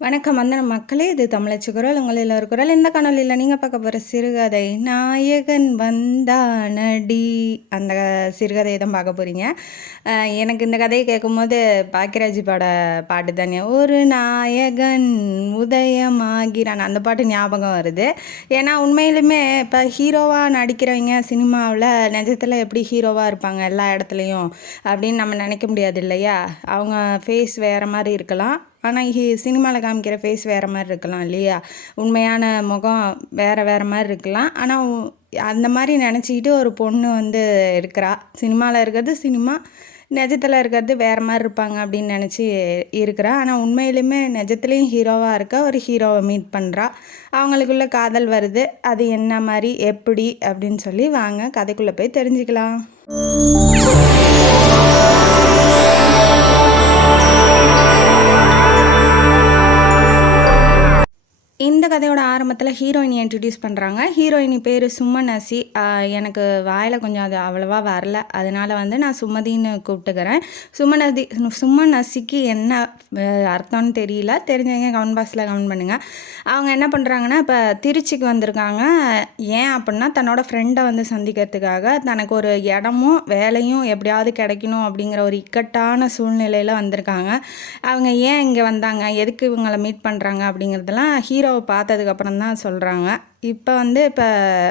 வணக்கம் வந்தனம் மக்களே, இது தமிழச்சி குரல். உங்கள் எல்லோரும் குரல். இந்த காணொலியில் நீங்கள் பார்க்க போகிற சிறுகதை நாயகன் வந்தானடி. அந்த சிறுகதையை தான் பார்க்க போகிறீங்க. எனக்கு இந்த கதையை கேட்கும்போது பாக்கியராஜ் பாட்டு தானே, ஒரு நாயகன் உதயமாகிறான், அந்த பாட்டு ஞாபகம் வருது. ஏன்னா உண்மையிலுமே இப்போ ஹீரோவாக நடிக்கிறவங்க சினிமாவில் நிஜத்தில் எப்படி ஹீரோவாக இருப்பாங்க எல்லா இடத்துலையும் அப்படின்னு நம்ம நினைக்க முடியாது இல்லையா. அவங்க ஃபேஸ் வேறு மாதிரி இருக்கலாம், ஆனால் சினிமாவில் காமிக்கிற ஃபேஸ் வேறு மாதிரி இருக்கலாம் இல்லையா. உண்மையான முகம் வேறு மாதிரி இருக்கலாம். ஆனால் அந்த மாதிரி நினச்சிக்கிட்டு ஒரு பொண்ணு இருக்கிறா. சினிமாவில் இருக்கிறது சினிமா, நிஜத்தில் இருக்கிறது வேறு மாதிரி இருப்பாங்க அப்படின்னு நினச்சி இருக்கிறா. ஆனால் உண்மையிலுமே நிஜத்துலேயும் ஹீரோவாக இருக்க ஒரு ஹீரோவை மீட் பண்ணுறா. அவங்களுக்குள்ள காதல் வருது. அது என்ன மாதிரி எப்படி அப்படின்னு சொல்லி வாங்க கதைக்குள்ளே போய் தெரிஞ்சுக்கலாம். இந்த கதையோட ஆரம்பத்தில் ஹீரோயினி இன்ட்ரடியூஸ் பண்ணுறாங்க. ஹீரோயினி பேர் சுமனசி. எனக்கு வாயில் கொஞ்சம் அது அவ்வளோவா வரல, அதனால் நான் சுமதின்னு கூப்பிட்டுக்கிறேன். சுமனசிக்கு என்ன அர்த்தம்னு தெரியல, தெரிஞ்சவங்க கமெண்ட் பாக்ஸில் கமெண்ட் பண்ணுங்கள். அவங்க என்ன பண்ணுறாங்கன்னா, இப்போ திருச்சிக்கு வந்திருக்காங்க. ஏன் அப்படின்னா தன்னோட ஃப்ரெண்டை சந்திக்கிறதுக்காக. தனக்கு ஒரு இடமும் வேலையும் எப்படியாவது கிடைக்கணும் அப்படிங்கிற ஒரு இக்கட்டான சூழ்நிலையில் வந்திருக்காங்க. அவங்க ஏன் இங்கே வந்தாங்க, எதுக்கு இவங்களை மீட் பண்ணுறாங்க அப்படிங்கிறதெல்லாம் ஹீரோவை பார்த்ததுக்கப்புறம் தான் சொல்கிறாங்க. இப்போ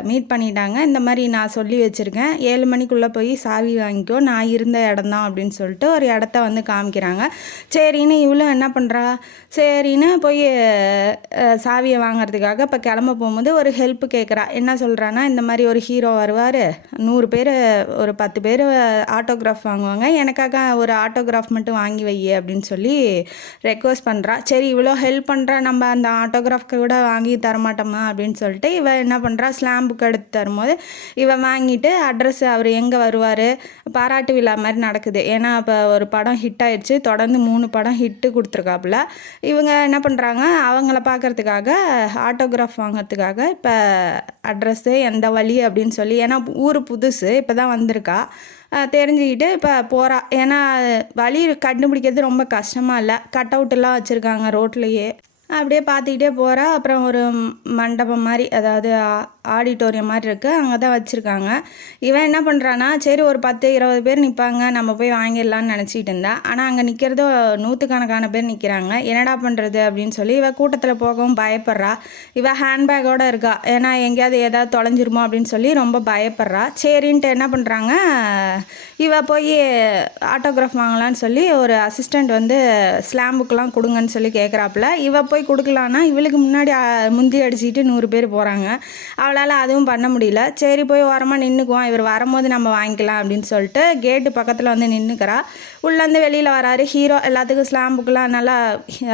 மீட் பண்ணிட்டாங்க. இந்த மாதிரி நான் சொல்லி வச்சுருக்கேன், 7 மணிக்குள்ளே போய் சாவி வாங்கிக்கோ, நான் இருந்த இடம் தான் அப்படின்னு சொல்லிட்டு ஒரு இடத்த காமிக்கிறாங்க. சரின்னு இவளும் என்ன பண்ணுறா, சரின்னு போய் சாவியை வாங்கிறதுக்காக இப்போ கிளம்ப போகும்போது ஒரு ஹெல்ப் கேட்குறா. என்ன சொல்கிறான்னா, இந்த மாதிரி ஒரு ஹீரோ வருவார், 100 பேர் ஒரு 10 பேர் ஆட்டோகிராஃப் வாங்குவாங்க, எனக்காக ஒரு ஆட்டோகிராஃப் மட்டும் வாங்கி வை அப்படின்னு சொல்லி ரெக்வஸ்ட் பண்ணுறா. சரி இவ்வளோ ஹெல்ப் பண்ணுறா, நம்ம அந்த ஆட்டோகிராஃப்க்கு கூட வாங்கி தரமாட்டோமா அப்படின்னு சொல்லிட்டு இவ என்ன பண்ணுறா, ஸ்லாம் புக் எடுத்து தரும்போது இவன் வாங்கிட்டு அட்ரஸ் அவர் எங்கே வருவார், பாராட்டு விழா மாதிரி நடக்குது. ஏன்னா இப்போ ஒரு படம் ஹிட் ஆயிடுச்சு, தொடர்ந்து 3 படம் ஹிட்டு கொடுத்துருக்காப்புல. இவங்க என்ன பண்ணுறாங்க, அவங்கள பார்க்குறதுக்காக ஆட்டோகிராஃப் வாங்கிறதுக்காக இப்போ அட்ரஸ்ஸு எந்த வழி அப்படின்னு சொல்லி, ஏன்னா ஊர் புதுசு இப்போ தான் வந்திருக்கா, தெரிஞ்சுக்கிட்டு இப்போ போகிறா. ஏன்னா வழி கண்டுபிடிக்கிறது ரொம்ப கஷ்டமாக இல்லை, கட் அவுட்டெல்லாம் வச்சுருக்காங்க ரோட்லேயே. அப்படியே பார்த்துக்கிட்டே போகிறா. அப்புறம் ஒரு மண்டபம் மாதிரி, அதாவது ஆடிட்டோரியம் மாதிரி இருக்குது, அங்கே தான் வச்சுருக்காங்க. இவன் என்ன பண்ணுறான்னா, சரி ஒரு 10-20 பேர் நிற்பாங்க, நம்ம போய் வாங்கிடலான்னு நினச்சிட்டு இருந்தா. ஆனால் அங்கே நிற்கிறதோ 100கணக்கான பேர் நிற்கிறாங்க. என்னடா பண்ணுறது அப்படின்னு சொல்லி இவள் கூட்டத்தில் போகவும் பயப்படுறா. இவள் ஹேண்ட்பேக்கோடு இருக்கா, ஏன்னா எங்கேயாவது ஏதாவது தொலைஞ்சிருமோ அப்படின்னு சொல்லி ரொம்ப பயப்படுறா. சரின்ட்டு என்ன பண்ணுறாங்க, இவள் போய் ஆட்டோகிராஃப் வாங்கலான்னு சொல்லி ஒரு அசிஸ்டண்ட் ஸ்லாம் புக்கெலாம் கொடுங்கன்னு சொல்லி கேட்குறாப்புல. இவள் போய் கொடுக்கலான்னா இவளுக்கு முன்னாடி முந்தி அடிச்சுட்டு 100 பேர் போகிறாங்க. அவளால் அதுவும் பண்ண முடியல. சரி போய் ஓரமாக நின்றுக்குவோம், இவர் வரும்போது நம்ம வாங்கிக்கலாம் அப்படின்னு சொல்லிட்டு கேட்டு பக்கத்தில் நின்றுக்கிறா. உள்ளேருந்து வெளியில் வராரு ஹீரோ. எல்லாத்துக்கும் ஸ்லாம் புக்கெலாம் நல்லா,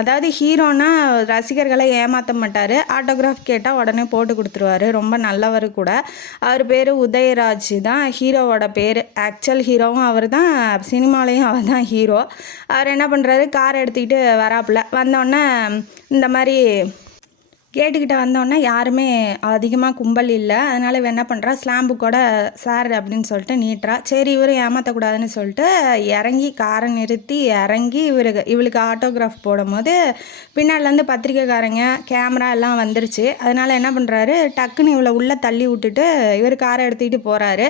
அதாவது ஹீரோனா ரசிகர்களை ஏமாற்ற மாட்டார், ஆட்டோகிராஃப் கேட்டால் உடனே போட்டு கொடுத்துருவாரு, ரொம்ப நல்லவர் கூட. அவர் பேர் உதயராஜ் தான் ஹீரோவோட பேர். ஆக்சுவல் ஹீரோவும் அவர் தான், சினிமாலேயும் அவர் தான் ஹீரோ. அவர் என்ன பண்ணுறாரு, கார் எடுத்துக்கிட்டு வராப்புல. வந்தோடனே இந்த மாதிரி கேட்டுக்கிட்ட வந்தோடனே யாருமே அதிகமாக கும்பல் இல்லை. அதனால் இவன் என்ன பண்ணுறா, ஸ்லாம் புக்கோட சார் அப்படின்னு சொல்லிட்டு நீட்டுறா. சரி இவரும் ஏமாற்றக்கூடாதுன்னு சொல்லிட்டு இறங்கி காரை நிறுத்தி இறங்கி இவளுக்கு ஆட்டோகிராஃப் போடும்போது பின்னாடிலேருந்து பத்திரிக்கைக்காரங்க கேமரா எல்லாம் வந்துருச்சு. அதனால் என்ன பண்ணுறாரு, டக்குன்னு இவளை உள்ளே தள்ளி விட்டுட்டு இவர் காரை எடுத்துக்கிட்டு போகிறாரு.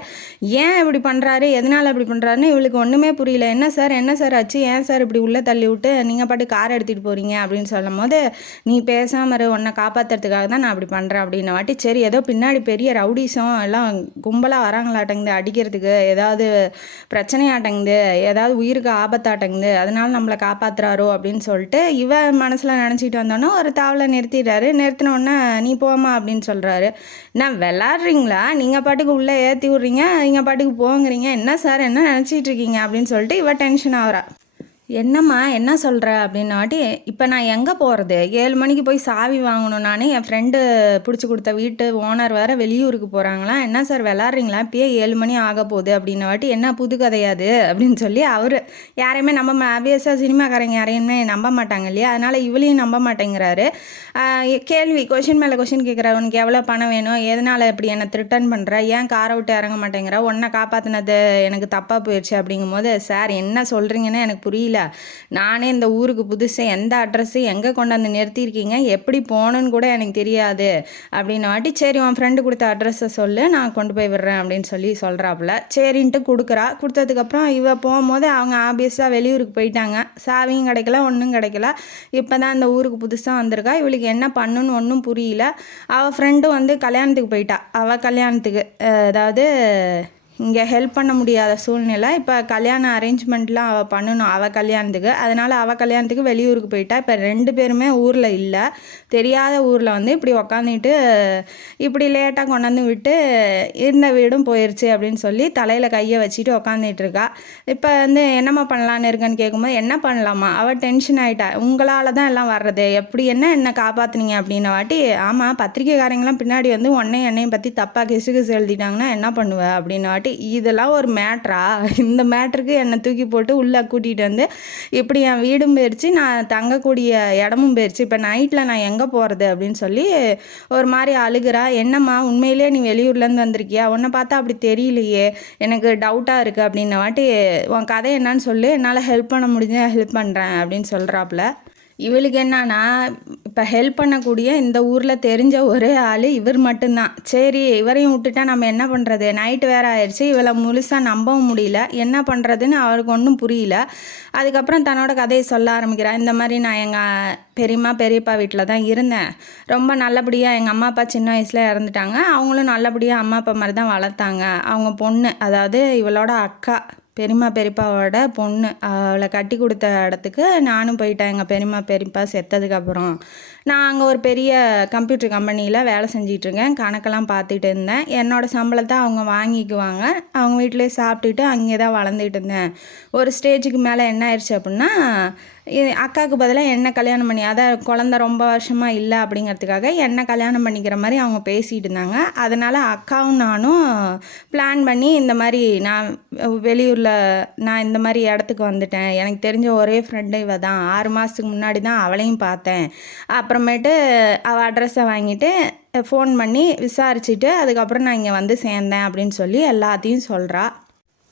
ஏன் இப்படி பண்ணுறாரு, எதனால் இப்படி பண்ணுறாருன்னு இவளுக்கு ஒன்றுமே புரியல. என்ன சார் ஆச்சு, ஏன் சார் இப்படி உள்ளே தள்ளி விட்டு நீங்கள் பாட்டு காரை எடுத்துகிட்டு போகிறீங்க அப்படின்னு சொல்லும் போது, நீ பேசாமல் உன்னை காப்பாற்றுறதுக்காக தான் நான் அப்படி பண்ணுறேன் அப்படின்ன வாட்டி. சரி ஏதோ பின்னாடி பெரிய ரவுடிசம் எல்லாம் கும்பலாக வராங்களாட்டங்குது, அடிக்கிறதுக்கு ஏதாவது பிரச்சனையாட்டங்குது, ஏதாவது உயிருக்கு ஆபத்தாட்டங்குது, அதனால நம்மளை காப்பாற்றுறாரோ அப்படின்னு சொல்லிட்டு இவ மனசில் நினச்சிட்டு வந்தோன்னே ஒரு தாவலை நிறுத்திடுறாரு. நிறுத்தினோடனே நீ போமா அப்படின்னு சொல்கிறாரு. நான் விளாட்றீங்களா, நீங்கள் பாட்டுக்கு உள்ளே ஏற்றி விட்றீங்க, நீங்கள் பாட்டுக்கு போங்கிறீங்க, என்ன சார் என்ன நினச்சிட்டு இருக்கீங்க அப்படின்னு சொல்லிட்டு இவ டென்ஷன் ஆகிறா. என்னம்மா என்ன சொல்கிற அப்படின்னாட்டி, இப்போ நான் எங்கே போகிறது, 7 மணிக்கு போய் சாவி வாங்கணும், நான் என் ஃப்ரெண்டு பிடிச்சி கொடுத்த வீட்டு ஓனர் வேறு வெளியூருக்கு போகிறாங்களா, என்ன சார் விளாட்றீங்களா, இப்போயே 7 மணி ஆக போகுது அப்படின்ன வாட்டி, என்ன புது கதையாது அப்படின்னு சொல்லி அவர் யாரையுமே நம்ப ஆப்வியஸாக சினிமாக்காரங்க யாரையுமே நம்ப மாட்டாங்க இல்லையா, அதனால் இவளையும் நம்ப மாட்டேங்கிறாரு. கொஷின் மேலே கொஷின் கேட்குறாரு. உனக்கு எவ்வளோ பணம் வேணும், எதனால் இப்படி என்னை ரிட்டர்ன் பண்ணுற, ஏன் காரை விட்டு இறங்க மாட்டேங்கிற, உன்னை காப்பாற்றினது எனக்கு தப்பாக போயிடுச்சு அப்படிங்கும்போது, சார் என்ன சொல்கிறீங்கன்னு எனக்கு புரியல நானே இந்த ஊருக்கு புதுசு, எந்த அட்ரஸ்ஸு எங்கே கொண்டாந்து நிறுத்தியிருக்கீங்க, எப்படி போகணுன்னு கூட எனக்கு தெரியாது அப்படின்னு வாட்டி, சரி உன் ஃப்ரெண்டு கொடுத்த அட்ரஸை சொல்லு, நான் கொண்டு போய் விடுறேன் அப்படின்னு சொல்கிறாப்புல. சரின்ட்டு கொடுத்ததுக்கப்புறம் இவ போகும்போது அவங்க ஆப்வியஸாக வெளியூருக்கு போயிட்டாங்க. சாவியும் கிடைக்கல, ஒன்றும் கிடைக்கல. இப்போ தான் இந்த ஊருக்கு புதுசாக வந்திருக்கா. இவளுக்கு என்ன பண்ணுன்னு ஒன்றும் புரியல. அவள் ஃப்ரெண்டும் வந்து கல்யாணத்துக்கு போயிட்டா. அவள் கல்யாணத்துக்கு அதாவது இங்கே ஹெல்ப் பண்ண முடியாத சூழ்நிலை. இப்போ கல்யாண அரேஞ்ச்மெண்ட்லாம் அவள் பண்ணணும் அவள் கல்யாணத்துக்கு. அதனால் அவள் கல்யாணத்துக்கு வெளியூருக்கு போயிட்டா. இப்போ 2 பேருமே ஊரில் இல்லை. தெரியாத ஊரில் வந்து இப்படி உக்காந்துட்டு இப்படி லேட்டாக கொண்டாந்து விட்டு இருந்த வீடும் போயிடுச்சு அப்படின்னு சொல்லி தலையில் கையை வச்சுட்டு உக்காந்துட்டு இருக்கா. இப்போ வந்து என்னம்மா பண்ணலான்னு இருக்கேன்னு கேட்கும்போது என்ன பண்ணலாமா, அவள் டென்ஷன் ஆகிட்டா. உங்களால் தான் எல்லாம் வர்றது, எப்படி என்ன காப்பாற்றுனீங்க அப்படின்ன வாட்டி, ஆமாம் பத்திரிக்கைக்காரங்களாம் பின்னாடி வந்து என்னையும் பற்றி தப்பாக கிசு எழுதிட்டாங்கன்னா என்ன பண்ணுவ அப்படின்னு வாட்டி, இதெல்லாம் ஒரு மேட்ரா, இந்த மேட்ருக்கு என்னை தூக்கி போட்டு உள்ளே கூட்டிகிட்டு வந்து இப்படி என் வீடும் போயிடுச்சு, நான் தங்கக்கூடிய இடமும் போயிடுச்சு, இப்போ நைட்டில் நான் எங்கே போகிறது அப்படின்னு சொல்லி ஒரு மாதிரி அழுகிறா. என்னம்மா உண்மையிலே நீ வெளியூர்லேருந்து வந்திருக்கியா, உன்னை பார்த்தா அப்படி தெரியலையே, எனக்கு டவுட்டாக இருக்குது அப்படின்ன வாட்டி, உன் கதை என்னன்னு சொல்லு, என்னால் ஹெல்ப் பண்ண முடிஞ்சா ஹெல்ப் பண்ணுறேன் அப்படின்னு சொல்கிறாப்புல. இவளுக்கு என்னன்னா, இப்போ ஹெல்ப் பண்ணக்கூடிய இந்த ஊரில் தெரிஞ்ச ஒரே ஆள் இவர் மட்டும்தான். சரி இவரையும் விட்டுட்டா நம்ம என்ன பண்ணுறது, நைட்டு வேறு ஆயிடுச்சு, இவளை முழுசாக நம்பவும் முடியல, என்ன பண்ணுறதுன்னு அவருக்கு ஒன்றும் புரியல. அதுக்கப்புறம் தன்னோட கதையை சொல்ல ஆரம்பிக்கிறா. இந்த மாதிரி நான் எங்கள் பெரியப்பா வீட்டில் தான் இருந்தேன். ரொம்ப நல்லபடியாக எங்கள் அம்மா அப்பா சின்ன வயசில் இறந்துட்டாங்க. அவங்களும் நல்லபடியாக அம்மா அப்பா மாதிரி தான் வளர்த்தாங்க. அவங்க பொண்ணு, அதாவது இவளோட அக்கா, பெரியப்பாவோட பொண்ணு, அவளை கட்டி கொடுத்த இடத்துக்கு நானும் போயிட்டேன். எங்கள் பெரியப்பா செத்ததுக்கப்புறம் நான் அங்கே ஒரு பெரிய கம்ப்யூட்டர் கம்பெனியில் வேலை செஞ்சிட்ருக்கேன். கணக்கெல்லாம் பார்த்துட்டு இருந்தேன். என்னோடய சம்பளத்தை அவங்க வாங்கிக்குவாங்க. அவங்க வீட்டிலே சாப்பிட்டுட்டு அங்கே தான் வளர்ந்துட்டு இருந்தேன். ஒரு ஸ்டேஜுக்கு மேலே என்ன ஆயிடுச்சு அப்படின்னா, அக்காவுக்கு பதிலாக என்ன கல்யாணம் பண்ணி, அதான் குழந்த ரொம்ப வருஷமாக இல்லை அப்படிங்கிறதுக்காக என்ன கல்யாணம் பண்ணிக்கிற மாதிரி அவங்க பேசிகிட்டு இருந்தாங்க. அதனால் அக்காவும் நானும் பிளான் பண்ணி இந்த மாதிரி நான் வெளியூரில் நான் இந்த மாதிரி இடத்துக்கு வந்துட்டேன், எனக்கு தெரிஞ்ச ஒரே ஃப்ரெண்டு இவ தான், 6 மாதத்துக்கு முன்னாடி தான் அவளையும் பார்த்தேன், அப்புறமேட்டு அவள் அட்ரஸை வாங்கிட்டு ஃபோன் பண்ணி விசாரிச்சுட்டு அதுக்கப்புறம் நான் இங்கே வந்து சேர்ந்தேன் அப்படின்னு சொல்லி எல்லாத்தையும் சொல்கிறா.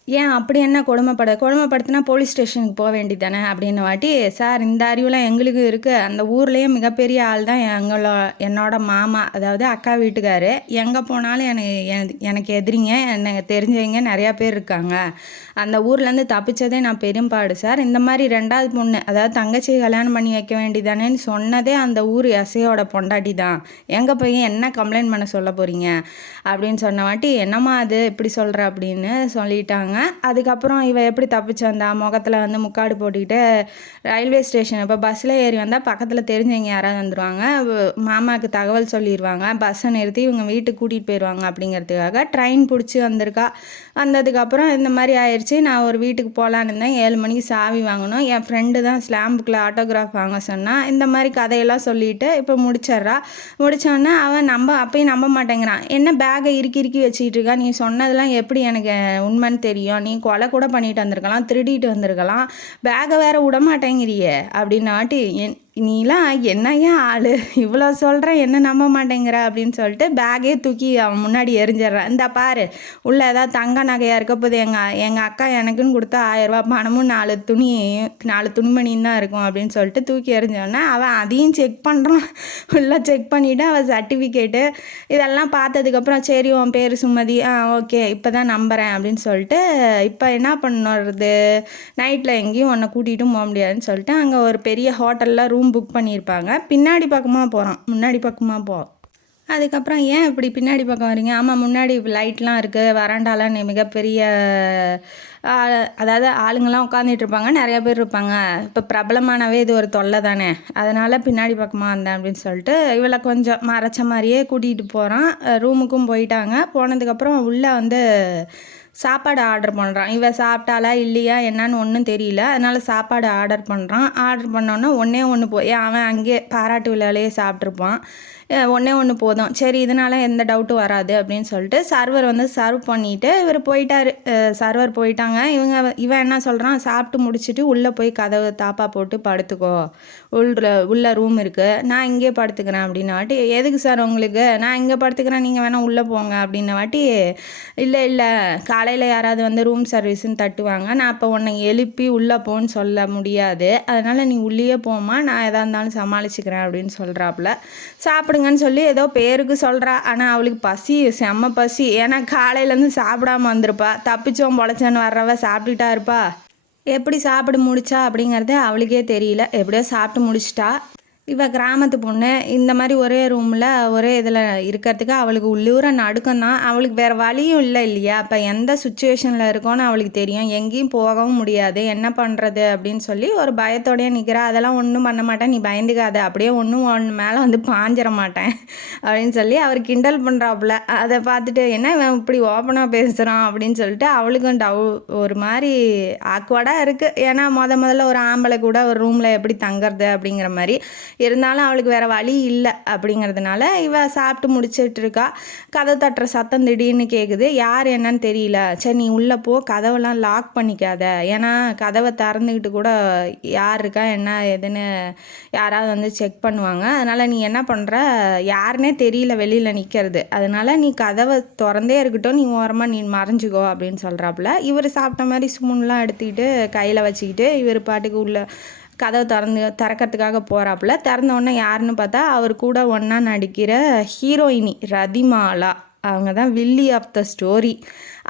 ஏன் அப்படி என்ன கொடுமைப்படுத்தினா போலீஸ் ஸ்டேஷனுக்கு போக வேண்டியதானே அப்படின்னு வாட்டி, சார் இந்த அறிவுலாம் எங்களுக்கு இருக்குது, அந்த ஊர்லேயே மிகப்பெரிய ஆள் தான் என்னோட மாமா, அதாவது அக்கா வீட்டுக்காரு, எங்கே போனாலும் எனக்கு எதிரிங்க, எனக்கு தெரிஞ்சவங்க நிறையா பேர் இருக்காங்க, அந்த ஊர்லேருந்து தப்பிச்சதே நான் பெரும்பாடு சார், இந்த மாதிரி 2வது பொண்ணு, அதாவது தங்கச்சியை கல்யாணம் பண்ணி வைக்க வேண்டியதானேன்னு சொன்னதே அந்த ஊர் எஸ்ஐயோட பொண்டாட்டி தான், எங்கே போய் என்ன கம்ப்ளைண்ட் பண்ண சொல்ல போகிறீங்க அப்படின்னு சொன்ன வாட்டி, என்னம்மா அது இப்படி சொல்கிற அப்படின்னு சொல்லிட்டாங்க. அதுக்கப்புறம் இவ எப்படி தப்பிச்சு வந்தா, முகத்தில் வந்து முக்காடு போட்டுக்கிட்டு ரயில்வே ஸ்டேஷன், இப்போ பஸ்ஸில் ஏறி வந்தால் பக்கத்தில் தெரிஞ்சவங்க யாராவது வந்துடுவாங்க, மாமாவுக்கு தகவல் சொல்லிடுவாங்க, பஸ்ஸை நிறுத்தி இவங்க வீட்டுக்கு கூட்டிகிட்டு போயிடுவாங்க அப்படிங்கிறதுக்காக ட்ரெயின் பிடிச்சி வந்திருக்கா. வந்ததுக்கப்புறம் இந்த மாதிரி ஆயிடுச்சு. நான் ஒரு வீட்டுக்கு போகலான்னு இருந்தேன், 7 மணிக்கு சாவி வாங்கணும், என் ஃப்ரெண்டு தான் ஸ்லாம் புக்கில் ஆட்டோகிராஃப் வாங்க சொன்னான், இந்த மாதிரி கதையெல்லாம் சொல்லிவிட்டு இப்போ முடித்தோடனே அவன் அப்பயும் நம்ப மாட்டேங்கிறான். என்ன பேக்கை இறுக்கி வச்சுக்கிட்டு இருக்கா, நீ சொன்னதெல்லாம் எப்படி எனக்கு உண்மைன்னு தெரியும், நீ கொலை கூட பண்ணிட்டு வந்திருக்கலாம், திருடிட்டு வந்திருக்கலாம், பேக்கை வேற விட மாட்டேங்கிறியே அப்படின்னாட்டி, நீலாம் என்னையா ஆள், இவ்வளோ சொல்கிறேன் என்ன நம்ப மாட்டேங்கிற அப்படின்னு சொல்லிட்டு பேக்கே தூக்கி அவன் முன்னாடி எரிஞ்சிட்றான். இந்த பாரு உள்ள ஏதாவது தங்க நகையாக இருக்க போது, எங்கள் அக்கா எனக்குன்னு கொடுத்தா 1000 ரூபா பணமும் 4 துணிமணின்னு தான் இருக்கும் அப்படின்னு சொல்லிட்டு தூக்கி எறிஞ்சோடனே அவன் அதையும் செக் பண்ணுறான். உள்ளே செக் பண்ணிவிட்டு அவன் சர்டிஃபிகேட்டு இதெல்லாம் பார்த்ததுக்கப்புறம், சரி உன் பேர் சுமதி, ஓகே இப்போ தான் நம்புகிறேன் அப்படின்னு சொல்லிட்டு, இப்போ என்ன பண்ணுறது, நைட்டில் எங்கேயும் உன்னை கூட்டிகிட்டும் போக முடியாதுன்னு சொல்லிட்டு அங்கே ஒரு பெரிய ஹோட்டலில் ரூம் புக் பண்ணியிருப்பாங்க. பின்னாடி பக்கமாக போகிறான், முன்னாடி பக்கமாக போ. அதுக்கப்புறம் ஏன் இப்படி பின்னாடி பக்கம் வரீங்க, ஆமாம் முன்னாடி லைட்லாம் இருக்குது, வராண்டாலாம் மிகப்பெரிய அதாவது ஆளுங்கள்லாம் உட்காந்துட்டு இருப்பாங்க, நிறையா பேர் இருப்பாங்க, இப்போ பிரபலமானவே இது ஒரு தொல்லை தானே, அதனால் பின்னாடி பக்கமாக வந்தேன் அப்படின்னு சொல்லிட்டு இவளை கொஞ்சம் மறைச்ச மாதிரியே கூட்டிகிட்டு போகிறான். ரூமுக்கும் போயிட்டாங்க. போனதுக்கப்புறம் உள்ளே வந்து சாப்பாடு ஆர்டர் பண்ணுறான். இவன் சாப்பிட்டாலா இல்லையா என்னன்னு ஒன்றும் தெரியல, அதனால் சாப்பாடு ஆர்டர் பண்ணுறான். ஆர்டர் பண்ணோன்னா ஒன்றே ஒன்று போய் அவன் அங்கே பாராட்டு விழாலேயே சாப்பிட்ருப்பான். ஒன்றே ஒன்று போதும், சரி இதனால் எந்த டவுட்டும் வராது அப்படின்னு சொல்லிட்டு சர்வர் வந்து சர்வ் பண்ணிவிட்டு இவர் போயிட்டார். சர்வர் போயிட்டாங்க. இவன் என்ன சொல்கிறான், சாப்பிட்டு முடிச்சுட்டு உள்ளே போய் கதவு தாப்பா போட்டு படுத்துக்கோ, உள்ள ரூம் இருக்குது, நான் இங்கே படுத்துக்கிறேன் அப்படின்னாட்டி, எதுக்கு சார் உங்களுக்கு, நான் இங்கே படுத்துக்கிறேன், நீங்கள் வேணால் உள்ளே போங்க அப்படின்ன வாட்டி, இல்லை காலையில் யாராவது வந்து ரூம் சர்வீஸ்ன்னு தட்டுவாங்க, நான் அப்போ உன்னை எழுப்பி உள்ளே போன்னு சொல்ல முடியாது, அதனால் நீ உள்ளே போமா, நான் எதாக இருந்தாலும் சமாளிச்சுக்கிறேன் அப்படின்னு சொல்கிறாப்புல. சாப்பிடுங்கன்னு சொல்லி ஏதோ பேருக்கு சொல்கிறா, ஆனால் அவளுக்கு பசி, செம்ம பசி. ஏன்னா காலையிலேருந்து சாப்பிடாம வந்திருப்பா, தப்பிச்சோம் பொழைச்சோன்னு வர்றவ சாப்பிட்டுட்டா இருப்பா. எப்படி சாப்பிட முடிச்சா அப்படிங்கிறது அவளுக்கே தெரியல. எப்படியோ சாப்பிட்டு முடிச்சிட்டா. இவ கிராமத்து பொண்ணு, இந்த மாதிரி ஒரே ரூமில் ஒரே இதில் இருக்கிறதுக்கு அவளுக்கு உள்ளூர நடுக்கம் தான். அவளுக்கு வேறு வழியும் இல்லை இல்லையா. அப்போ எந்த சுச்சுவேஷனில் இருக்கோன்னு அவளுக்கு தெரியும், எங்கேயும் போகவும் முடியாது, என்ன பண்ணுறது அப்படின்னு சொல்லி ஒரு பயத்தோடையே நிற்கிறா. அதெல்லாம் ஒன்றும் பண்ண மாட்டேன், நீ பயந்துக்காத, அப்படியே ஒன்று மேலே வந்து பாஞ்சிட மாட்டேன் அப்படின்னு சொல்லி அவர் கிண்டல் பண்ணுறாப்புல. அதை பார்த்துட்டு என்ன இவன் இப்படி ஓப்பனாக பேசுகிறான் அப்படின்னு சொல்லிட்டு அவளுக்கும் ஒரு மாதிரி ஆக்வர்டாக இருக்குது. ஏன்னா முதல்ல ஒரு ஆம்பளை கூட ஒரு ரூமில் எப்படி தங்குறது அப்படிங்கிற மாதிரி இருந்தாலும் அவளுக்கு வேறு வழி இல்லை. அப்படிங்கிறதுனால இவ சாப்பிட்டு முடிச்சிட்டு இருக்கா. கதவு தட்டுற சத்தம் திடீர்னு கேட்குது. யார் என்னன்னு தெரியல. சரி நீ உள்ளே போ, கதவெல்லாம் லாக் பண்ணிக்காத, ஏன்னா கதவை திறந்துக்கிட்டு கூட யார் இருக்கா என்ன ஏதுன்னு யாராவது வந்து செக் பண்ணுவாங்க. அதனால் நீ என்ன பண்ணுற, யாருன்னே தெரியல வெளியில் நிற்கிறது, அதனால் நீ கதவை திறந்தே இருக்கட்டும், நீ ஓரமாக நீ மறைஞ்சிக்கோ அப்படின்னு சொல்கிறாப்புல. இவர் சாப்பிட்ட மாதிரி ஸ்பூன்லாம் எடுத்துக்கிட்டு கையில் வச்சுக்கிட்டு இவர் பாட்டுக்கு உள்ள கதவை திறக்கிறதுக்காக போகிறாப்புல. திறந்தோடனே யாருன்னு பார்த்தா அவர் கூட ஒன்றா நடிக்கிற ஹீரோயினி ரதிமாலா, அவங்க தான் வில்லி ஆஃப் த ஸ்டோரி.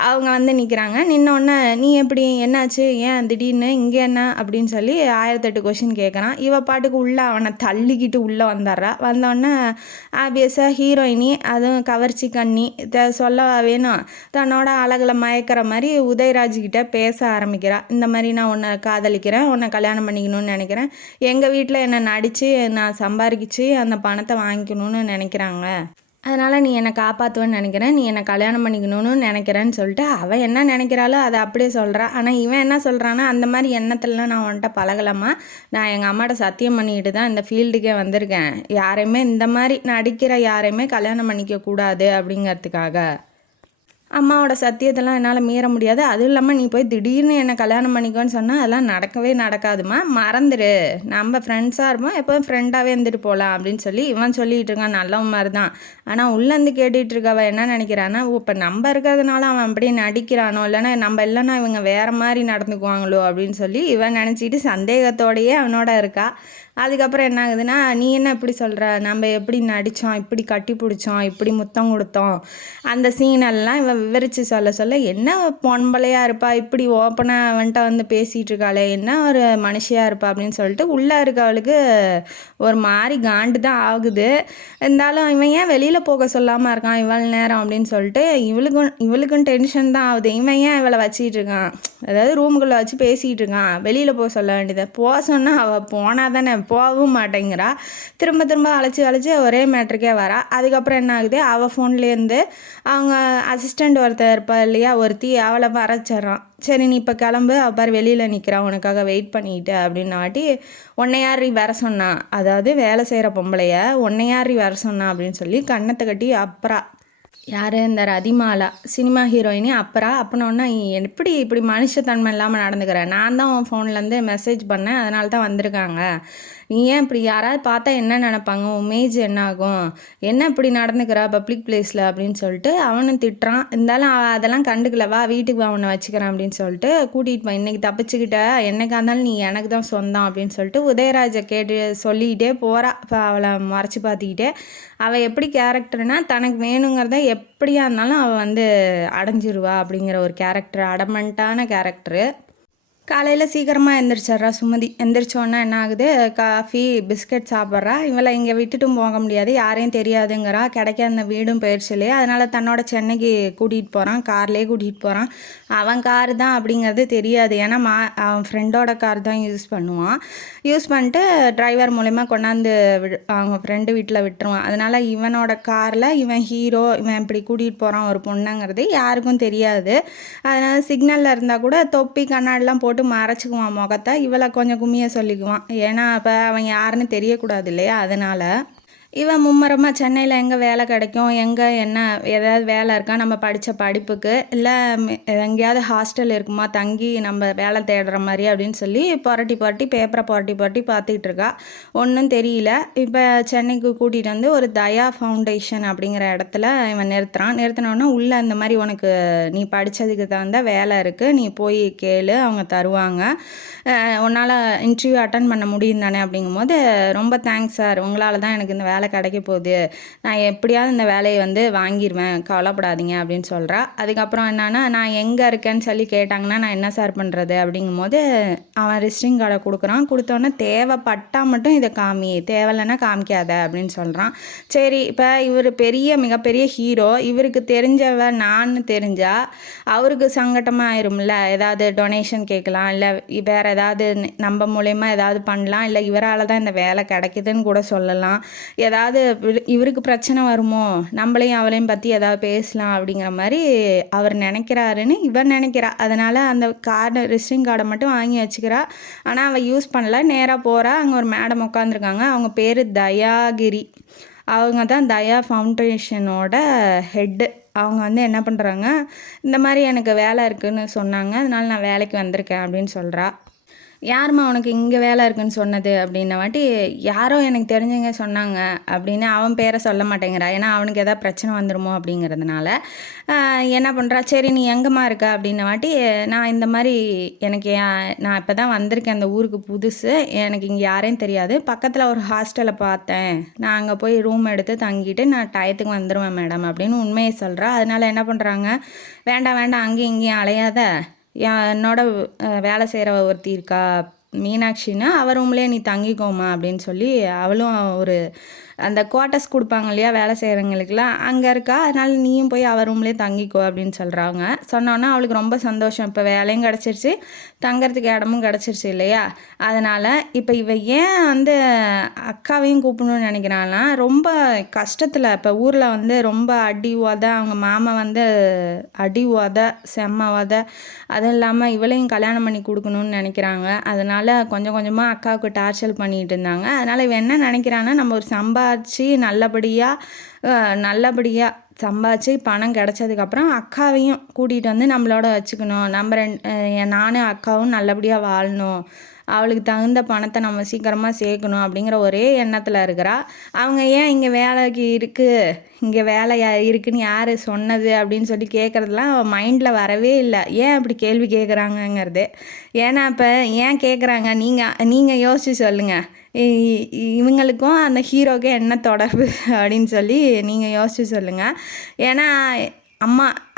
அவங்க வந்து நிற்கிறாங்க. நின்னோடனே நீ எப்படி, என்னாச்சு, ஏன் திடீர்னு இங்கே என்ன அப்படின்னு சொல்லி 1008 கொஷின் கேட்குறான். இவ பாட்டுக்கு உள்ளே அவனை தள்ளிக்கிட்டு உள்ளே வந்துடுறா. வந்தோடனே ஆப்வியஸாக ஹீரோயினி, அதுவும் கவர்ச்சி கண்ணி, சொல்ல வேணும், தன்னோட அழகில் மயக்கிற மாதிரி உதயராஜ்கிட்ட பேச ஆரம்பிக்கிறா. இந்த மாதிரி நான் உன்னை காதலிக்கிறேன், உன்னை கல்யாணம் பண்ணிக்கணும்னு நினைக்கிறேன், எங்கள் வீட்டில் என்னை நடித்து நான் சம்பாதிச்சு அந்த பணத்தை வாங்கிக்கணும்னு நினைக்கிறாங்க, அதனால் நீ என்னை காப்பாற்றுவேன்னு நினைக்கிறேன், நீ என்னை கல்யாணம் பண்ணிக்கணும்னு நினைக்கிறேன்னு சொல்லிட்டு அவள் என்ன நினைக்கிறாளோ அதை அப்படியே சொல்கிறா. ஆனால் இவன் என்ன சொல்கிறான்னா, அந்த மாதிரி எண்ணத்துலலாம் நான் உன்கிட்ட பழகலாமா, நான் எங்கள் அம்மாட்ட சத்தியம் பண்ணிக்கிட்டு தான் இந்த ஃபீல்டுக்கே வந்திருக்கேன், யாரையுமே இந்த மாதிரி நடிக்கிற யாரையுமே கல்யாணம் பண்ணிக்க கூடாது அப்படிங்கிறதுக்காக, அம்மாவோட சத்தியத்தெல்லாம் என்னால் மீற முடியாது, அதுவும் இல்லாமல் நீ போய் திடீர்னு என்னை கல்யாணம் பண்ணிக்கோன்னு சொன்னால் அதெல்லாம் நடக்கவே நடக்காதுமா, மறந்துடு, நம்ம ஃப்ரெண்ட்ஸாக இருப்போம், எப்போதும் ஃப்ரெண்டாகவே இருந்துட்டு போகலாம் அப்படின்னு சொல்லி இவன் சொல்லிகிட்டு இருக்கான். நல்லவன் மாதிரி தான். ஆனால் உள்ளேருந்து கேட்டுகிட்டு இருக்கவ என்ன நினைக்கிறான்னா, இப்போ நம்ம இருக்கிறதுனால அவன் அப்படியே நடிக்கிறானோ, இல்லைன்னா நம்ம இல்லைன்னா இவங்க வேறு மாதிரி நடந்துக்குவாங்களோ அப்படின்னு சொல்லி இவன் நினச்சிட்டு சந்தேகத்தோடையே அவனோட இருக்கா. அதுக்கப்புறம் என்ன ஆகுதுன்னா, நீ என்ன இப்படி சொல்கிற, நம்ம எப்படி நடித்தோம், இப்படி கட்டி பிடிச்சோம், இப்படி முத்தம் கொடுத்தோம், அந்த சீனெல்லாம் இவன் விவரித்து சொல்ல என்ன பொன்பலையாக இருப்பா, இப்படி ஓப்பனாக அவன்கிட்ட வந்து பேசிகிட்டு இருக்காளே, என்ன ஒரு மனுஷியாக இருப்பா அப்படின்னு சொல்லிட்டு உள்ளே இருக்கவளுக்கு ஒரு மாதிரி காண்டு தான் ஆகுது. இருந்தாலும் இவன் ஏன் வெளியில் போக சொல்லாமல் இருக்கான் இவ்வளோ நேரம் அப்படின்னு சொல்லிட்டு இவளுக்கும் டென்ஷன் தான் ஆகுது. இவன் ஏன் இவளை வச்சிக்கிட்டு இருக்கான், அதாவது ரூமுக்குள்ளே வச்சு பேசிகிட்டு இருக்கான், வெளியில் போக சொல்ல வேண்டியதை, போக சொன்னால் அவள் போனால் தானே, போகவும் மாட்டேங்கிறா. திரும்ப அழைச்சி ஒரே மேட்ருக்கே வரா. அதுக்கப்புறம் என்ன ஆகுது, அவள் ஃபோன்லேருந்து அவங்க அசிஸ்டண்ட் ஒருத்தர் இருப்பா இல்லையா, ஒருத்தி, அவளை வரைச்சிட்றான். சரி நீ இப்போ கிளம்பு, அவள் பாரு வெளியில் நிற்கிறான் உனக்காக வெயிட் பண்ணிக்கிட்டு அப்படின்னாட்டி, உன்னையாரி வர சொன்னா, அதாவது வேலை செய்கிற பொம்பளைய உன்னையாரி வர சொன்னா அப்படின்னு சொல்லி கண்ணத்தை கட்டி அப்புறா, யார் இந்த ரதிமாலா சினிமா ஹீரோயினி அப்பனோன்னா, எப்படி இப்படி மனுஷத்தன்மை இல்லாமல் நடந்துக்கிற, நான் தான் உன் ஃபோன்லேருந்து மெசேஜ் பண்ணேன், அதனால தான் வந்திருக்காங்க, நீ ஏன் இப்படி, யாராவது பார்த்தா என்ன நினைப்பாங்க, உன் இமேஜ் என்ன ஆகும், என்ன இப்படி நடந்துக்கிறா பப்ளிக் பிளேஸில் அப்படின்னு சொல்லிட்டு அவனும் திட்டுறான். இருந்தாலும் அதெல்லாம் கண்டுக்கல, வா வீட்டுக்கு வா உன்னை வச்சுக்கிறேன் அப்படின்னு சொல்லிட்டு கூட்டிகிட்டு போய், இன்றைக்கி தப்பிச்சுக்கிட்ட, என்னைக்கா இருந்தாலும் நீ எனக்கு தான் சொந்தம் அப்படின்னு சொல்லிட்டு உதயராஜை சொல்லிக்கிட்டே போகிறா. இப்போ அவளை மறைச்சி பார்த்துக்கிட்டே, அவள் எப்படி கேரக்டர்னா, தனக்கு வேணுங்கிறத எப்படியா இருந்தாலும் அவள் வந்து அடைஞ்சிருவா அப்படிங்கிற ஒரு கேரக்டர், அடமெண்ட்டான கேரக்டரு. காலையில் சீக்கிரமாக எந்திரிச்சிட்றா சுமதி. எந்திரிச்சோன்னா என்ன ஆகுது, காஃபி பிஸ்கட் சாப்பிட்றா. இவளை இங்கே விட்டுட்டும் போக முடியாது, யாரையும் தெரியாதுங்கிறா, கிடைக்க அந்த வீடும் போயிடுச்சு இல்லையா, அதனால் தன்னோட சென்னைக்கு கூட்டிகிட்டு போகிறான், கார்லேயே கூட்டிகிட்டு போகிறான். அவன் கார் தான் அப்படிங்கிறது தெரியாது, ஏன்னா அவன் ஃப்ரெண்டோட கார் தான் யூஸ் பண்ணிட்டு டிரைவர் மூலயமா கொண்டாந்து அவங்க ஃப்ரெண்டு வீட்டில் விட்டுருவான். அதனால் இவனோட காரில் இவன் ஹீரோ, இவன் இப்படி கூட்டிகிட்டு போகிறான் ஒரு பொண்ணுங்கிறது யாருக்கும் தெரியாது. அதனால் சிக்னலில் இருந்தால் கூட தொப்பி கண்ணாடிலாம் போட்டு மறைச்சிக்குவான் முகத்தை, இவளை கொஞ்சம் கும்மியை சொல்லிக்குவான், ஏன்னா அப்போ அவன் யாருன்னு தெரியக்கூடாது இல்லையா, அதனால் இவன் மும்மரமாக சென்னையில் எங்கே வேலை கிடைக்கும், எங்கே என்ன ஏதாவது வேலை இருக்கா, நம்ம படித்த படிப்புக்கு இல்லை எங்கேயாவது ஹாஸ்டல் இருக்குமா தங்கி நம்ம வேலை தேடுற மாதிரி அப்படின்னு சொல்லி புரட்டி புரட்டி பேப்பரை புரட்டி புரட்டி பார்த்துக்கிட்டு இருக்கா. ஒன்றும் தெரியல. இப்போ சென்னைக்கு கூட்டிகிட்டு வந்து ஒரு தயா ஃபவுண்டேஷன் அப்படிங்கிற இடத்துல இவன் நிறுத்தினோன்னா உள்ளே இந்த மாதிரி உனக்கு நீ படித்ததுக்கு தகுந்த வேலை இருக்குது, நீ போய் கேளு, அவங்க தருவாங்க, உன்னால் இன்டர்வியூ அட்டன் பண்ண முடியும் தானே அப்படிங்கும்போது, ரொம்ப தேங்க்ஸ் சார், உங்களால் தான் எனக்கு இந்த வேலை கிடைக்க போகுது, நான் எப்படியாவது இந்த வேலையை வந்து வாங்கிடுவேன், கவலைப்படாதீங்க அப்படின்னு சொல்கிறா. அதுக்கப்புறம் என்னன்னா, நான் எங்கே இருக்கேன்னு சொல்லி கேட்டாங்கன்னா நான் என்ன சார் பண்ணுறது அப்படிங்கும்போது அவன் ரிஸ்டிங் கார்டை கொடுத்தோன்னே தேவைப்பட்டால் மட்டும் இதை காமி, தேவையில்லைன்னா காமிக்காத அப்படின்னு சொல்கிறான். சரி, இப்போ இவர் மிகப்பெரிய ஹீரோ, இவருக்கு தெரிஞ்சவ நான் தெரிஞ்சா அவருக்கு சங்கட்டமாக ஆயிரும்ல, ஏதாவது டொனேஷன் கேட்கலாம், இல்லை வேறு ஏதாவது நம்ம மூலயமா ஏதாவது பண்ணலாம், இல்லை இவரால் தான் இந்த வேலை கிடைக்குதுன்னு கூட சொல்லலாம், ஏதாவது இவருக்கு பிரச்சனை வருமோ, நம்மளையும் அவளையும் பற்றி ஏதாவது பேசலாம் அப்படிங்கிற மாதிரி அவர் நினைக்கிறாருன்னு இவர் நினைக்கிறா. அதனால் அந்த ரிஸ்டிங் கார்டை மட்டும் வாங்கி வச்சுக்கிறா. ஆனால் அவள் யூஸ் பண்ணல. நேராக போகிறா. அங்கே ஒரு மேடம் உட்காந்துருக்காங்க. அவங்க பேர் தயாகிரி. அவங்க தான் தயா ஃபவுண்டேஷனோட ஹெட்டு. அவங்க வந்து என்ன பண்ணுறாங்க, இந்த மாதிரி எனக்கு வேலை இருக்குதுன்னு சொன்னாங்க, அதனால் நான் வேலைக்கு வந்திருக்கேன் அப்படின்னு சொல்கிறா. யாரும்மா உனக்கு இங்கே வேலை இருக்குன்னு சொன்னது அப்படின்ன வாட்டி, யாரோ எனக்கு தெரிஞ்சவங்க சொன்னாங்க அப்படின்னு அவன் பேரை சொல்ல மாட்டேங்கிறா. ஏன்னா அவனுக்கு எதாவது பிரச்சனை வந்துடுமோ அப்படிங்கிறதுனால என்ன பண்ணுறா, சரி நீ எங்கேம்மா இருக்க அப்படின்ன வாட்டி, நான் இந்த மாதிரி எனக்கு நான் இப்போ தான் வந்திருக்கேன், அந்த ஊருக்கு புதுசு, எனக்கு இங்கே யாரையும் தெரியாது, பக்கத்தில் ஒரு ஹாஸ்டலை பார்த்தேன், நான் அங்கே போய் ரூம் எடுத்து தங்கிட்டு நான் டயத்துக்கு வந்துடுவேன் மேடம் அப்படின்னு உண்மையை சொல்கிறா. அதனால் என்ன பண்ணுறாங்க, வேண்டாம் அங்கேயும் இங்கேயும் அலையாத, என்னோட வேலை செய்கிறவ ஒருத்தி இருக்கா மீனாட்சின்னு, அவள் ரூம்லேயே நீ தங்கிக்கோமா அப்படின்னு சொல்லி அவளும் ஒரு அந்த குவார்ட்டர்ஸ் கொடுப்பாங்க இல்லையா வேலை செய்கிறவங்களுக்குலாம், அங்கே இருக்கா. அதனால் நீயும் போய் அவள் ரூம்லேயே தங்கிக்கோ அப்படின்னு சொல்கிறாங்க. சொன்னோன்னா அவளுக்கு ரொம்ப சந்தோஷம். இப்போ வேலையும் கிடச்சிருச்சு, தங்கறதுக்கு இடமும் கிடச்சிருச்சு இல்லையா. அதனால் இப்போ ஏன் வந்து அக்காவையும் கூப்பிடணும்னு நினைக்கிறான்னா, ரொம்ப கஷ்டத்தில் இப்போ ஊரில் வந்து ரொம்ப அடி உத, அவங்க மாமா வந்து அடி உத செம்ம உத, அதுவும் இல்லாமல் இவளையும் கல்யாணம் பண்ணி கொடுக்கணும்னு நினைக்கிறாங்க. அதனால் கொஞ்சம் கொஞ்சமாக அக்காவுக்கு டார்ச்சர் பண்ணிகிட்டு இருந்தாங்க. அதனால் இவன் என்ன நினைக்கிறான்னா, நம்ம ஒரு சம்பாதிச்சு நல்லபடியாக சம்பாதிச்சு பணம் கிடச்சதுக்கப்புறம் அக்காவையும் கூட்டிகிட்டு வந்து நம்மளோட வச்சுக்கணும், நம்ம நானும் அக்காவும் நல்லபடியாக வாழணும், அவளுக்கு தகுந்த பணத்தை நம்ம சீக்கிரமாக சேர்க்கணும் அப்படிங்கிற ஒரே எண்ணத்தில் இருக்கிறா. அவங்க ஏன் இங்கே வேலைக்கு இருக்குது, இங்கே வேலை இருக்குதுன்னு யார் சொன்னது அப்படின்னு சொல்லி கேட்குறதுலாம் அவள் மைண்டில் வரவே இல்லை. ஏன் அப்படி கேள்வி கேட்குறாங்கங்கிறது. ஏன்னா இப்போ ஏன் கேட்குறாங்க, நீங்கள் யோசிச்சு சொல்லுங்கள், இவங்களுக்கும் அந்த ஹீரோவுக்கும் என்ன தொடர்பு அப்படின்னு சொல்லி நீங்கள் யோசிச்சு சொல்லுங்கள். ஏன்னா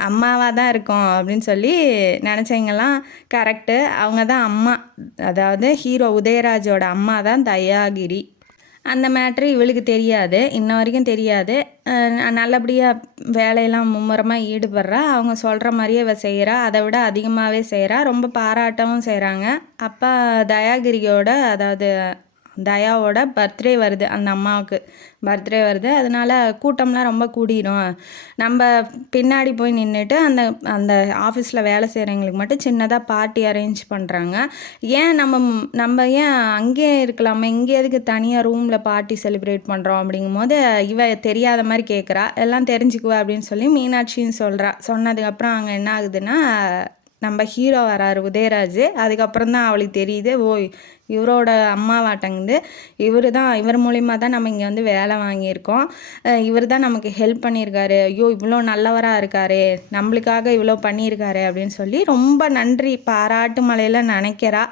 அம்மாவாக தான் இருக்கும் அப்படின்னு சொல்லி நினச்சவங்கலாம் கரெக்டு. அவங்க தான் அம்மா, அதாவது ஹீரோ உதயராஜோட அம்மா தான் தயாகிரி. அந்த மேட்ரு இவளுக்கு தெரியாது, இன்ன வரைக்கும் தெரியாது. நல்லபடியாக வேலையெல்லாம் மும்முரமாக ஈடுபடுறா. அவங்க சொல்கிற மாதிரியே இவள் செய்கிறா, அதை விட அதிகமாகவே செய்கிறா. ரொம்ப பாராட்டவும் செய்கிறாங்க. அப்பா தயாகிரியோட, அதாவது தயாவோட பர்த்டே வருது, அந்த அம்மாவுக்கு பர்த்டே வருது. அதனால் கூட்டம்லாம் ரொம்ப கூடிடும். நம்ம பின்னாடி போய் நின்றுட்டு அந்த ஆஃபீஸில் வேலை செய்கிறவங்களுக்கு மட்டும் சின்னதாக பார்ட்டி அரேஞ்ச் பண்ணுறாங்க. ஏன் நம்ம ஏன் அங்கேயே இருக்கலாமே, இங்கே எதுக்கு தனியாக ரூமில் பார்ட்டி செலிப்ரேட் பண்ணுறோம் அப்படிங்கும்போது இவ தெரியாத மாதிரி கேட்குறா. எல்லாம் தெரிஞ்சுக்குவா அப்படின்னு சொல்லி மீனாட்சின்னு சொல்கிறா. சொன்னதுக்கப்புறம் அங்கே என்ன ஆகுதுன்னா, நம்ம ஹீரோ வராரு உதயராஜ். அதுக்கப்புறம் தான் அவளுக்கு தெரியுது, ஓ இவரோட அம்மாவாட்டங்குது, இவர் மூலிமா தான் நம்ம இங்கே வந்து வேலை வாங்கியிருக்கோம், இவர் தான் நமக்கு ஹெல்ப் பண்ணியிருக்காரு, ஐயோ இவ்வளோ நல்லவராக இருக்காரு, நம்மளுக்காக இவ்வளோ பண்ணியிருக்காரு அப்படின்னு சொல்லி ரொம்ப நன்றி பாராட்டு மலையில் நினைக்கிறா.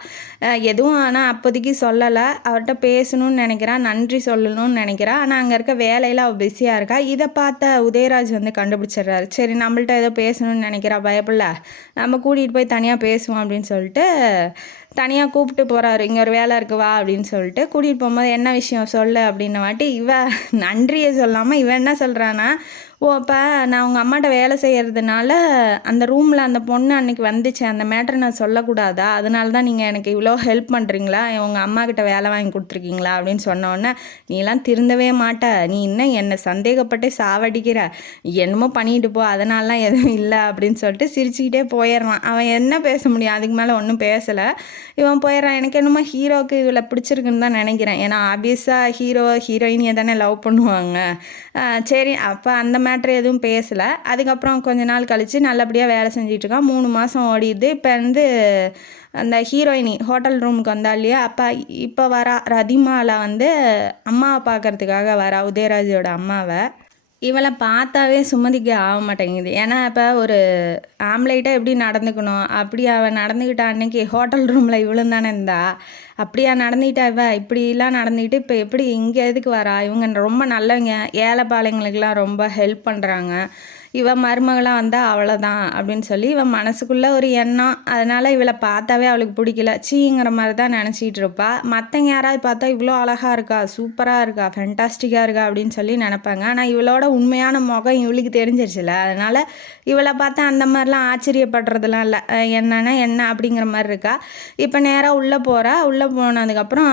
எதுவும் ஆனால் அப்போதைக்கு சொல்லலை, அவர்கிட்ட பேசணும்னு நினைக்கிறா, நன்றி சொல்லணும்னு நினைக்கிறா. ஆனால் அங்கே இருக்க வேலையில் அவள் பிஸியாக இருக்கா. இதை பார்த்த உதயராஜ் வந்து கண்டுபிடிச்சிடுறாரு. சரி நம்மள்ட்ட ஏதோ பேசணும்னு நினைக்கிறா, பயப்படல, நம்ம கூட்டிகிட்டு போய் தனியாக பேசுவோம் அப்படின்னு சொல்லிட்டு தனியாக கூப்பிட்டு போகிறாரு. இங்கே ஒரு வேலை இருக்குவா அப்படின்னு சொல்லிட்டு கூட்டிகிட்டு போகும்போது என்ன விஷயம் சொல்லு அப்படின்ன வாட்டி, நன்றியை சொல்லாமல் இவன் என்ன சொல்கிறான்னா, ஓ! அப்ப நான் உங்க அம்மாட்ட வேலை செய்யறதுனால, அந்த ரூம்ல அந்த பொண்ணு அன்னைக்கு வந்துச்சு. அந்த மேட்டர நான் சொல்லக்கூடாதா? அதனால தான் நீங்க எனக்கு இவ்ளோ ஹெல்ப் பண்றீங்களா? உங்க அம்மாகிட்ட வேலை வாங்கி குடுத்துருக்கீங்களா? அப்படின்னு சொன்னோனே, "நீலாம் திருந்தவே மாட்ட. நீ இன்னும் என்ன சந்தேகப்பட்டு சாவடிக்கிற. என்னமோ பண்ணிட்டு போ. அதனாலலாம் எதுவும் இல்ல." அப்படின்னு சொல்லிட்டு சிரிச்சுக்கிட்டே போயிர்றான். அவன் என்ன பேச முடியும்? அதுக்கு மேல ஒண்ணும் பேசல. இவன் போயிர்றான். எனக்கு என்னமோ ஹீரோவுக்கு இவள பிடிச்சிருக்குன்னு தான் நெனைக்கிறேன். ஏன்னா ஆப்வியஸா ஹீரோ, ஹீரோயினிய தானே லவ் பண்ணுவாங்க. சரி அப்ப அந்த மேட்ரு எதுவும் பேசல. அதுக்கப்புறம் கொஞ்ச நாள் கழிச்சு நல்லபடியா வேலை செஞ்சுட்ருக்கான். 3 மாசம் ஓடிடுது. இப்ப வந்து அந்த ஹீரோயினி ஹோட்டல் ரூமுக்கு வந்தா இல்லையா? இப்ப வரா ரதிமாலா வந்து அம்மாவ பார்க்கறதுக்காக வரா. உதயராஜோட அம்மாவ. இவள பார்த்தாவே சுமதிக்கு ஆக மாட்டேங்குது. ஏன்னா, இப்ப ஒரு ஆம்பளைட்ட எப்படி நடந்துக்கணும்? அப்படி அவ நடந்துக்கிட்டா அன்னைக்கு ஹோட்டல் ரூம்ல இவளும் தானே இருந்தா. அப்படியா நடந்துக்கிட்டா இவ? இப்படிலாம் நடந்துக்கிட்டு இப்ப எப்படி இங்க எதுக்கு வரா? இவங்க ரொம்ப நல்லவங்க. ஏழை பாழைங்களுக்கெல்லாம் ரொம்ப ஹெல்ப் பண்றாங்க. இவ மருமகளா வந்தா அவ்வளோதான் அப்படின்னு சொல்லி இவன் மனசுக்குள்ள ஒரு எண்ணம். அதனால இவளை பார்த்தாவே அவளுக்கு பிடிக்கல. சீங்கிற மாதிரி தான் நினச்சிட்டு இருப்பா. மற்றவங்க யாராவது பார்த்தா இவ்வளோ அழகா இருக்கா, சூப்பராக இருக்கா, ஃபென்டாஸ்டிக்காக இருக்கா அப்படின்னு சொல்லி நினைப்பாங்க. ஆனால் இவளோட உண்மையான முகம் இவளுக்கு தெரிஞ்சிருச்சுல. அதனால இவளை பார்த்தா அந்த மாதிரிலாம் ஆச்சரியப்படுறதுலாம் இல்லை. என்னன்னா என்ன அப்படிங்கிற மாதிரி இருக்கா. இப்போ நேராக உள்ளே போகிறா. உள்ளே போனதுக்கப்புறம்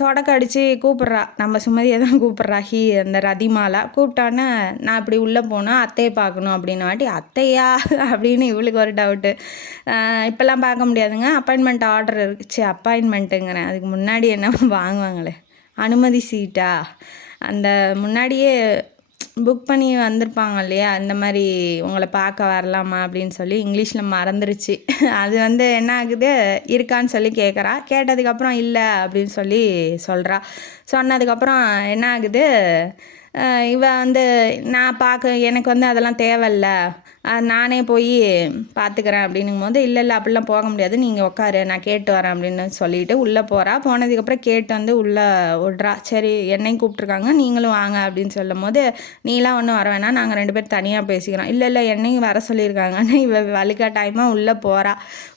சொடக்கு அடித்து கூப்பிட்றா. நம்ம சுமதியை தான் கூப்பிட்றா. அந்த ரதிமாலா கூப்பிட்டான்னு நான் இப்படி உள்ளே போனேன் அத்தையை பார்க்கணும் அப்படின்னு வாட்டி அத்தையா அப்படின்னு இவளுக்கு ஒரு டவுட்டு. இப்போல்லாம் பார்க்க முடியாதுங்க, அப்பாயின்மெண்ட் ஆர்டர் இருந்துச்சு. அப்பாயின்மெண்ட்டுங்கிறேன், அதுக்கு முன்னாடி என்ன வாங்குவாங்களே அனுமதி சீட்டா, அந்த முன்னாடியே புக் பண்ணி வந்திருப்பாங்க இல்லையா, அந்த மாதிரி உங்களை பார்க்க வரலாமா அப்படின்னு சொல்லி இங்கிலீஷில் மறந்துருச்சு. அது வந்து என்ன ஆகுது, இருக்கான்னு சொல்லி கேட்குறா. கேட்டதுக்கப்புறம் இல்லை அப்படின்னு சொல்லி சொல்கிறா. சொன்னதுக்கப்புறம் என்ன ஆகுது, இவ வந்து நான் எனக்கு வந்து அதெல்லாம் தேவையில்ல, நானே போய் பார்த்துக்கிறேன் அப்படின்னும்போது, இல்லை அப்படிலாம் போக முடியாது, நீங்கள் உட்காரு நான் கேட்டு வரேன் அப்படின்னு சொல்லிட்டு உள்ளே போகிறா. போனதுக்கப்புறம் கேட்டு வந்து உள்ளே விட்றா. சரி என்னையும் கூப்பிட்ருக்காங்க நீங்களும் வாங்க அப்படின்னு சொல்லும் போது, நீலாம் ஒன்றும் வர வேணாம், நாங்கள் 2 பேர் தனியாக பேசிக்கிறோம். இல்லை என்னையும் வர சொல்லியிருக்காங்கன்னு இவ வலுக்கட்டாயமாக உள்ளே போகிறா.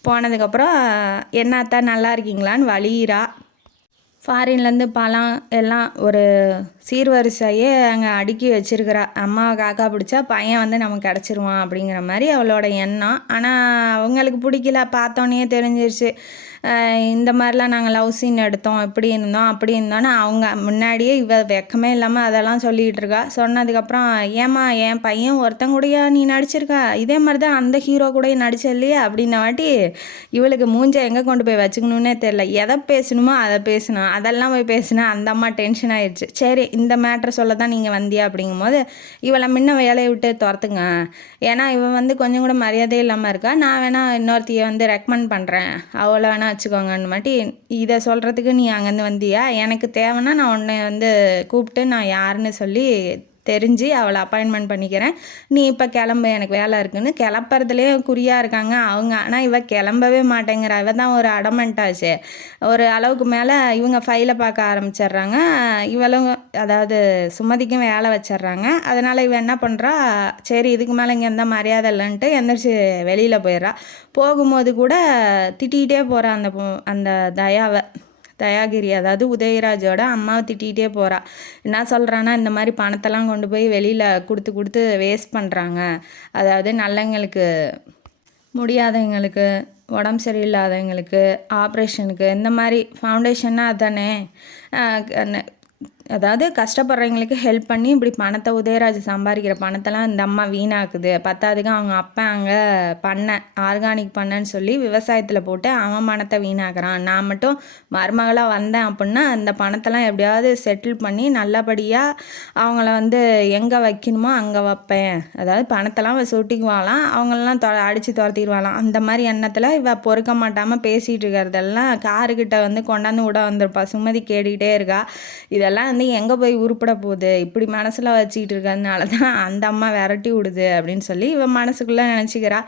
போனதுக்கப்புறம் என்னத்தா நல்லா இருக்கீங்களான்னு வலியிறா. ஃபாரின்லேருந்து பழம் எல்லாம் ஒரு சீர்வரிசையே அங்கே அடுக்கி வச்சிருக்கிறா. அம்மாவை காக்கா பிடிச்சா பையன் வந்து நமக்கு கிடச்சிருவான் அப்படிங்கிற மாதிரி அவளோட எண்ணம். ஆனால் அவங்களுக்கு பிடிக்கல. பார்த்தோன்னே தெரிஞ்சிருச்சு. இந்த மாதிரிலாம் நாங்கள் லவ் சீன் எடுத்தோம், இப்படி இருந்தோம் அப்படி இருந்தோன்னு அவங்க முன்னாடியே இவ வெக்கமே இல்லாமல் அதெல்லாம் சொல்லிகிட்டு இருக்கா. சொன்னதுக்கப்புறம், ஏம்மா என் பையன் ஒருத்தன் கூடயா நீ நடிச்சிருக்கா, இதே மாதிரி தான் அந்த ஹீரோ கூட நடிச்ச இல்லையா அப்படின்ன வாட்டி இவளுக்கு மூஞ்ச எங்கே கொண்டு போய் வச்சுக்கணுன்னே தெரில. எதை பேசணுமோ அதை பேசணும். அதெல்லாம் போய் பேசினா அந்த அம்மா டென்ஷன் ஆயிடுச்சு. சரி இந்த மேட்ரை சொல்ல தான் நீங்கள் வந்தியா அப்படிங்கும்போது, இவளை முன்ன வேலையை விட்டு துரத்துங்க, ஏன்னா இவன் வந்து கொஞ்சம் கூட மரியாதையே இல்லாமல் இருக்கா, நான் வேணால் இன்னொருத்தையை வந்து ரெக்கமெண்ட் பண்ணுறேன், அவளை வேணால் வச்சுக்கோங்கன்னு மாட்டி இதை சொல்கிறதுக்கு நீ அங்கேருந்து வந்தியா, எனக்கு தேவைன்னா நான் உன்னை வந்து கூப்பிட்டு நான் யாருன்னு சொல்லி தெரிஞ்சு அவளை அப்பாயின்மெண்ட் பண்ணிக்கிறேன், நீ இப்போ கிளம்பு எனக்கு வேலை இருக்குன்னு கிளப்புறதுலேயே குறியாக இருக்காங்க அவங்க. ஆனால் இவ கிளம்பவே மாட்டேங்கிறா. இவ தான் ஒரு அடமெண்ட்டாச்சு. ஒரு அளவுக்கு மேலே இவங்க ஃபைலை பார்க்க ஆரம்பிச்சிடுறாங்க. இவளும் அதாவது சுமதிக்கும் வேலை வச்சிட்றாங்க. அதனால் இவ என்ன பண்ணுறா, சரி இதுக்கு மேலே இங்கே இருந்தால் மரியாதை இல்லைன்ட்டு எந்திரிச்சு வெளியில் போயிடுறா. போகும்போது கூட திட்டிகிட்டே போகிறா அந்த தயாகிரி, அதாவது உதயராஜோட அம்மாவை திட்டிகிட்டே போகிறா. என்ன சொல்கிறான்னா, இந்த மாதிரி பணத்தெல்லாம் கொண்டு போய் வெளியில் கொடுத்து வேஸ்ட் பண்ணுறாங்க, அதாவது நல்லவங்களுக்கு, முடியாதவங்களுக்கு, உடம்பு சரியில்லாதவங்களுக்கு, ஆப்ரேஷனுக்கு, இந்த மாதிரி ஃபவுண்டேஷன்னா அதுதானே, அதாவது கஷ்டப்படுறவங்களுக்கு ஹெல்ப் பண்ணி இப்படி பணத்தை உதயராஜ் சம்பாதிக்கிற பணத்தெல்லாம் இந்த அம்மா வீணாக்குது. பத்தாவதுக்கு அவங்க அப்பா அங்கே ஆர்கானிக் பண்ணன்னு சொல்லி விவசாயத்தில் போட்டு அவன் பணத்தை வீணாக்குறான். நான் மட்டும் மருமகளாக வந்தேன் அப்படின்னா அந்த பணத்தெல்லாம் எப்படியாவது செட்டில் பண்ணி நல்லபடியாக அவங்கள வந்து எங்கே வைக்கணுமோ அங்கே வைப்பேன். அதாவது பணத்தெல்லாம் சுட்டிக்குவாளாம், அவங்களெல்லாம் அடித்து துரத்திடுவாளாம். அந்த மாதிரி எண்ணத்தில் இவ பொறுக்க மாட்டாமல் பேசிகிட்டு இருக்கிறதெல்லாம் காருக்கிட்ட வந்து கொண்டாந்து விட வந்திருப்பா. சுமதி கேட்டுக்கிட்டே இருக்கா. இதெல்லாம் வந்து எங்கே போய் உருப்பட போகுது, இப்படி மனசில் வச்சுக்கிட்டு இருக்கிறதுனால தான் அந்த அம்மா விரட்டி விடுது அப்படின்னு சொல்லி இவன் மனசுக்குள்ளே நினச்சிக்கிறா.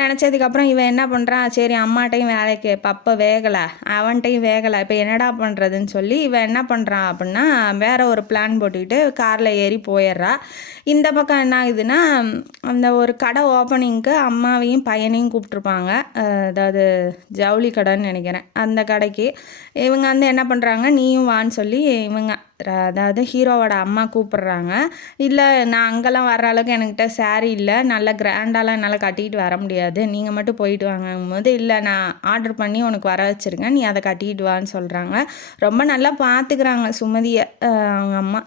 நினச்சதுக்கப்புறம் இவன் என்ன பண்ணுறான், சரி அம்மாட்டையும் வேலைக்கு பப்பை வேகலை, அவன்கிட்டையும் வேகலை, இப்போ என்னடா பண்ணுறதுன்னு சொல்லி இவன் என்ன பண்ணுறான் அப்படின்னா வேற ஒரு பிளான் போட்டுக்கிட்டு காரில் ஏறி போயிடுறா. இந்த பக்கம் என்ன ஆகுதுன்னா, அந்த ஒரு கடை ஓப்பனிங்க்கு அம்மாவையும் பையனையும் கூப்பிட்ருப்பாங்க. அதாவது ஜவுளி கடைன்னு நினைக்கிறேன். அந்த கடைக்கு இவங்க வந்து என்ன பண்ணுறாங்க, நீயும் வான்னு சொல்லி இவங்க அதாவது ஹீரோவோட அம்மா கூப்பிட்றாங்க. இல்லை நான் அங்கெல்லாம் வர்ற அளவுக்கு என்கிட்ட சாரீ இல்லை, நல்ல கிராண்டாலாம் என்னால் கட்டிக்கிட்டு வர முடியாது, நீங்கள் மட்டும் போயிட்டு வாங்கும்போது, இல்லை நான் ஆர்டர் பண்ணி உனக்கு வர வச்சுருக்கேன், நீ அதை கட்டிக்கிட்டு வான்னு சொல்கிறாங்க. ரொம்ப நல்லா பார்த்துக்கிறாங்க சுமதியை அவங்க அம்மா.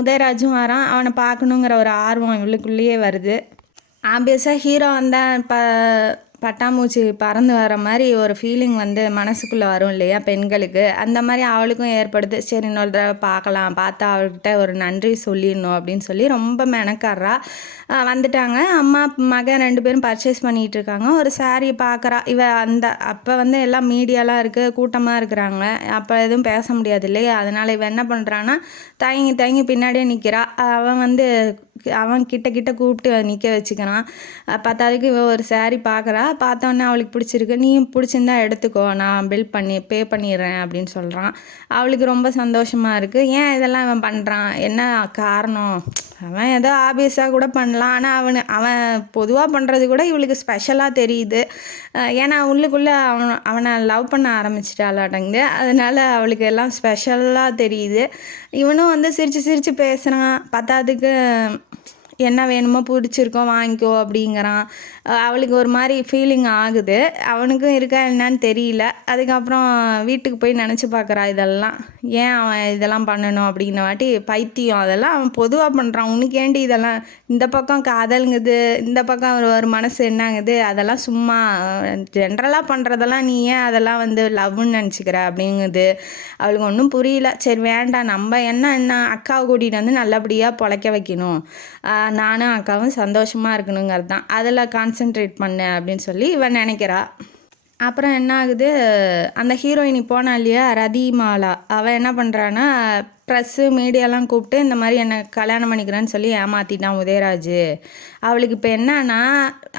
உதயராஜும் வரான். அவனை பார்க்கணுங்கிற ஒரு ஆர்வம் இவளுக்குள்ளேயே வருது. ஆப்வியஸாக ஹீரோ வந்தால் பட்டாம்பூச்சி பறந்து வர மாதிரி ஒரு ஃபீலிங் வந்து மனசுக்குள்ளே வரும் இல்லையா பெண்களுக்கு, அந்த மாதிரி அவளுக்கும் ஏற்படுது. சரி இன்னொரு தடவை பார்க்கலாம், பார்த்தா அவள்கிட்ட ஒரு நன்றி சொல்லிடணும் அப்படின்னு சொல்லி ரொம்ப மெனக்காடுறா. வந்துட்டாங்க. அம்மா மகன் 2 பேரும் பர்ச்சேஸ் பண்ணிகிட்டு இருக்காங்க. ஒரு சாரீ பார்க்குறா. அப்போ வந்து எல்லாம் மீடியாலாம் இருக்குது, கூட்டமாக இருக்கிறாங்க. அப்போ எதுவும் பேச முடியாது இல்லையா, அதனால் இவன் என்ன பண்ணுறான்னா தயங்கி பின்னாடியே நிற்கிறா. அவன் கிட்ட கூப்பிட்டு நிற்க வச்சுக்கிறான். பத்தாவதுக்கு ஒரு சாரீ பார்க்குறா. பார்த்தோன்னே அவளுக்கு பிடிச்சிருக்கு. நீயும் பிடிச்சிருந்தா எடுத்துக்கோ, நான் பே பண்ணிடுறேன் அப்படின்னு சொல்கிறான். அவளுக்கு ரொம்ப சந்தோஷமாக இருக்குது. ஏன் இதெல்லாம் அவன் பண்ணுறான், என்ன காரணம்? அவன் ஏதோ ஆபியஸாக கூட பண்ணலாம், ஆனால் அவன் பொதுவாக பண்ணுறது கூட இவளுக்கு ஸ்பெஷலாக தெரியுது. ஏன்னா உள்ளுக்குள்ளே அவனை லவ் பண்ண ஆரம்பிச்சிட்டாளாட்டங்குது. அதனால் அவளுக்கு எல்லாம் ஸ்பெஷலாக தெரியுது. இவனும் வந்து சிரித்து பேசுகிறான். பத்தாவதுக்கு என்ன வேணுமோ பிடிச்சிருக்கோ வாங்கிக்கோ அப்படிங்கிறான். அவளுக்கு ஒரு மாதிரி ஃபீலிங் ஆகுது. அவனுக்கும் இருக்கா என்னன்னு தெரியல. அதுக்கப்புறம் வீட்டுக்கு போய் நினச்சி பார்க்குறா இதெல்லாம் ஏன் அவன் இதெல்லாம் பண்ணணும் அப்படின்ன வாட்டி பைத்தியம், அதெல்லாம் அவன் பொதுவாக பண்ணுறான், உனக்கு ஏண்டி இதெல்லாம், இந்த பக்கம் காதலுங்குது, இந்த பக்கம் ஒரு மனசு என்னங்குது, அதெல்லாம் சும்மா ஜென்ரலாக பண்ணுறதெல்லாம் நீ ஏன் அதெல்லாம் வந்து லவ்னு நினச்சிக்கிற அப்படிங்குது. அவளுக்கு ஒன்றும் புரியல. சரி வேண்டாம், நம்ம என்ன அக்காவை கூட்டிகிட்டு வந்து நல்லபடியாக பொழைக்க வைக்கணும், நானும் அக்காவும் சந்தோஷமாக இருக்கணுங்கிறது தான், அதில் கான்சென்ட்ரேட் பண்ணு அப்படின்னு சொல்லி இவன் நினைக்கிறா. அப்புறம் என்ன ஆகுது, அந்த ஹீரோயினி போனா இல்லையா ரதிமாலா, அவள் என்ன பண்ணுறான்னா ப்ரெஸ்ஸு மீடியாலாம் கூப்பிட்டு இந்த மாதிரி என்னை கல்யாணம் பண்ணிக்கிறேன்னு சொல்லி ஏமாற்றிட்டான் உதயராஜ். அவளுக்கு இப்போ என்னன்னா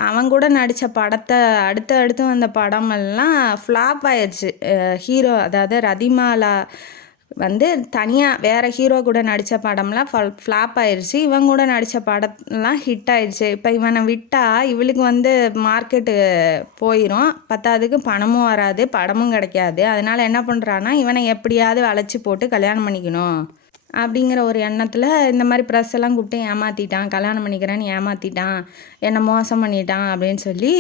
அவன் கூட நடித்த படத்தை அடுத்து வந்த படமெல்லாம் ஃப்ளாப் ஆயிடுச்சு. ஹீரோ அதாவது ரதிமாலா வந்து தனியாக வேறு ஹீரோ கூட நடித்த படம்லாம் ஃப்ளாப் ஆயிடுச்சு. இவன் கூட நடித்த படம்லாம் ஹிட் ஆயிடுச்சு. இப்போ இவனை விட்டால் இவளுக்கு வந்து மார்க்கெட்டு போயிடும், பத்தாவதுக்கு பணமும் வராது, படமும் கிடைக்காது. அதனால் என்ன பண்ணுறான்னா இவனை எப்படியாவது வளைச்சி போட்டு கல்யாணம் பண்ணிக்கணும் அப்படிங்கிற ஒரு எண்ணத்தில் இந்த மாதிரி ப்ரெஸ் எல்லாம் கூப்பிட்டு ஏமாற்றிட்டான், கல்யாணம் பண்ணிக்கிறேன்னு ஏமாற்றிட்டான், என்னை மோசம் பண்ணிட்டான் அப்படின்னு சொல்லி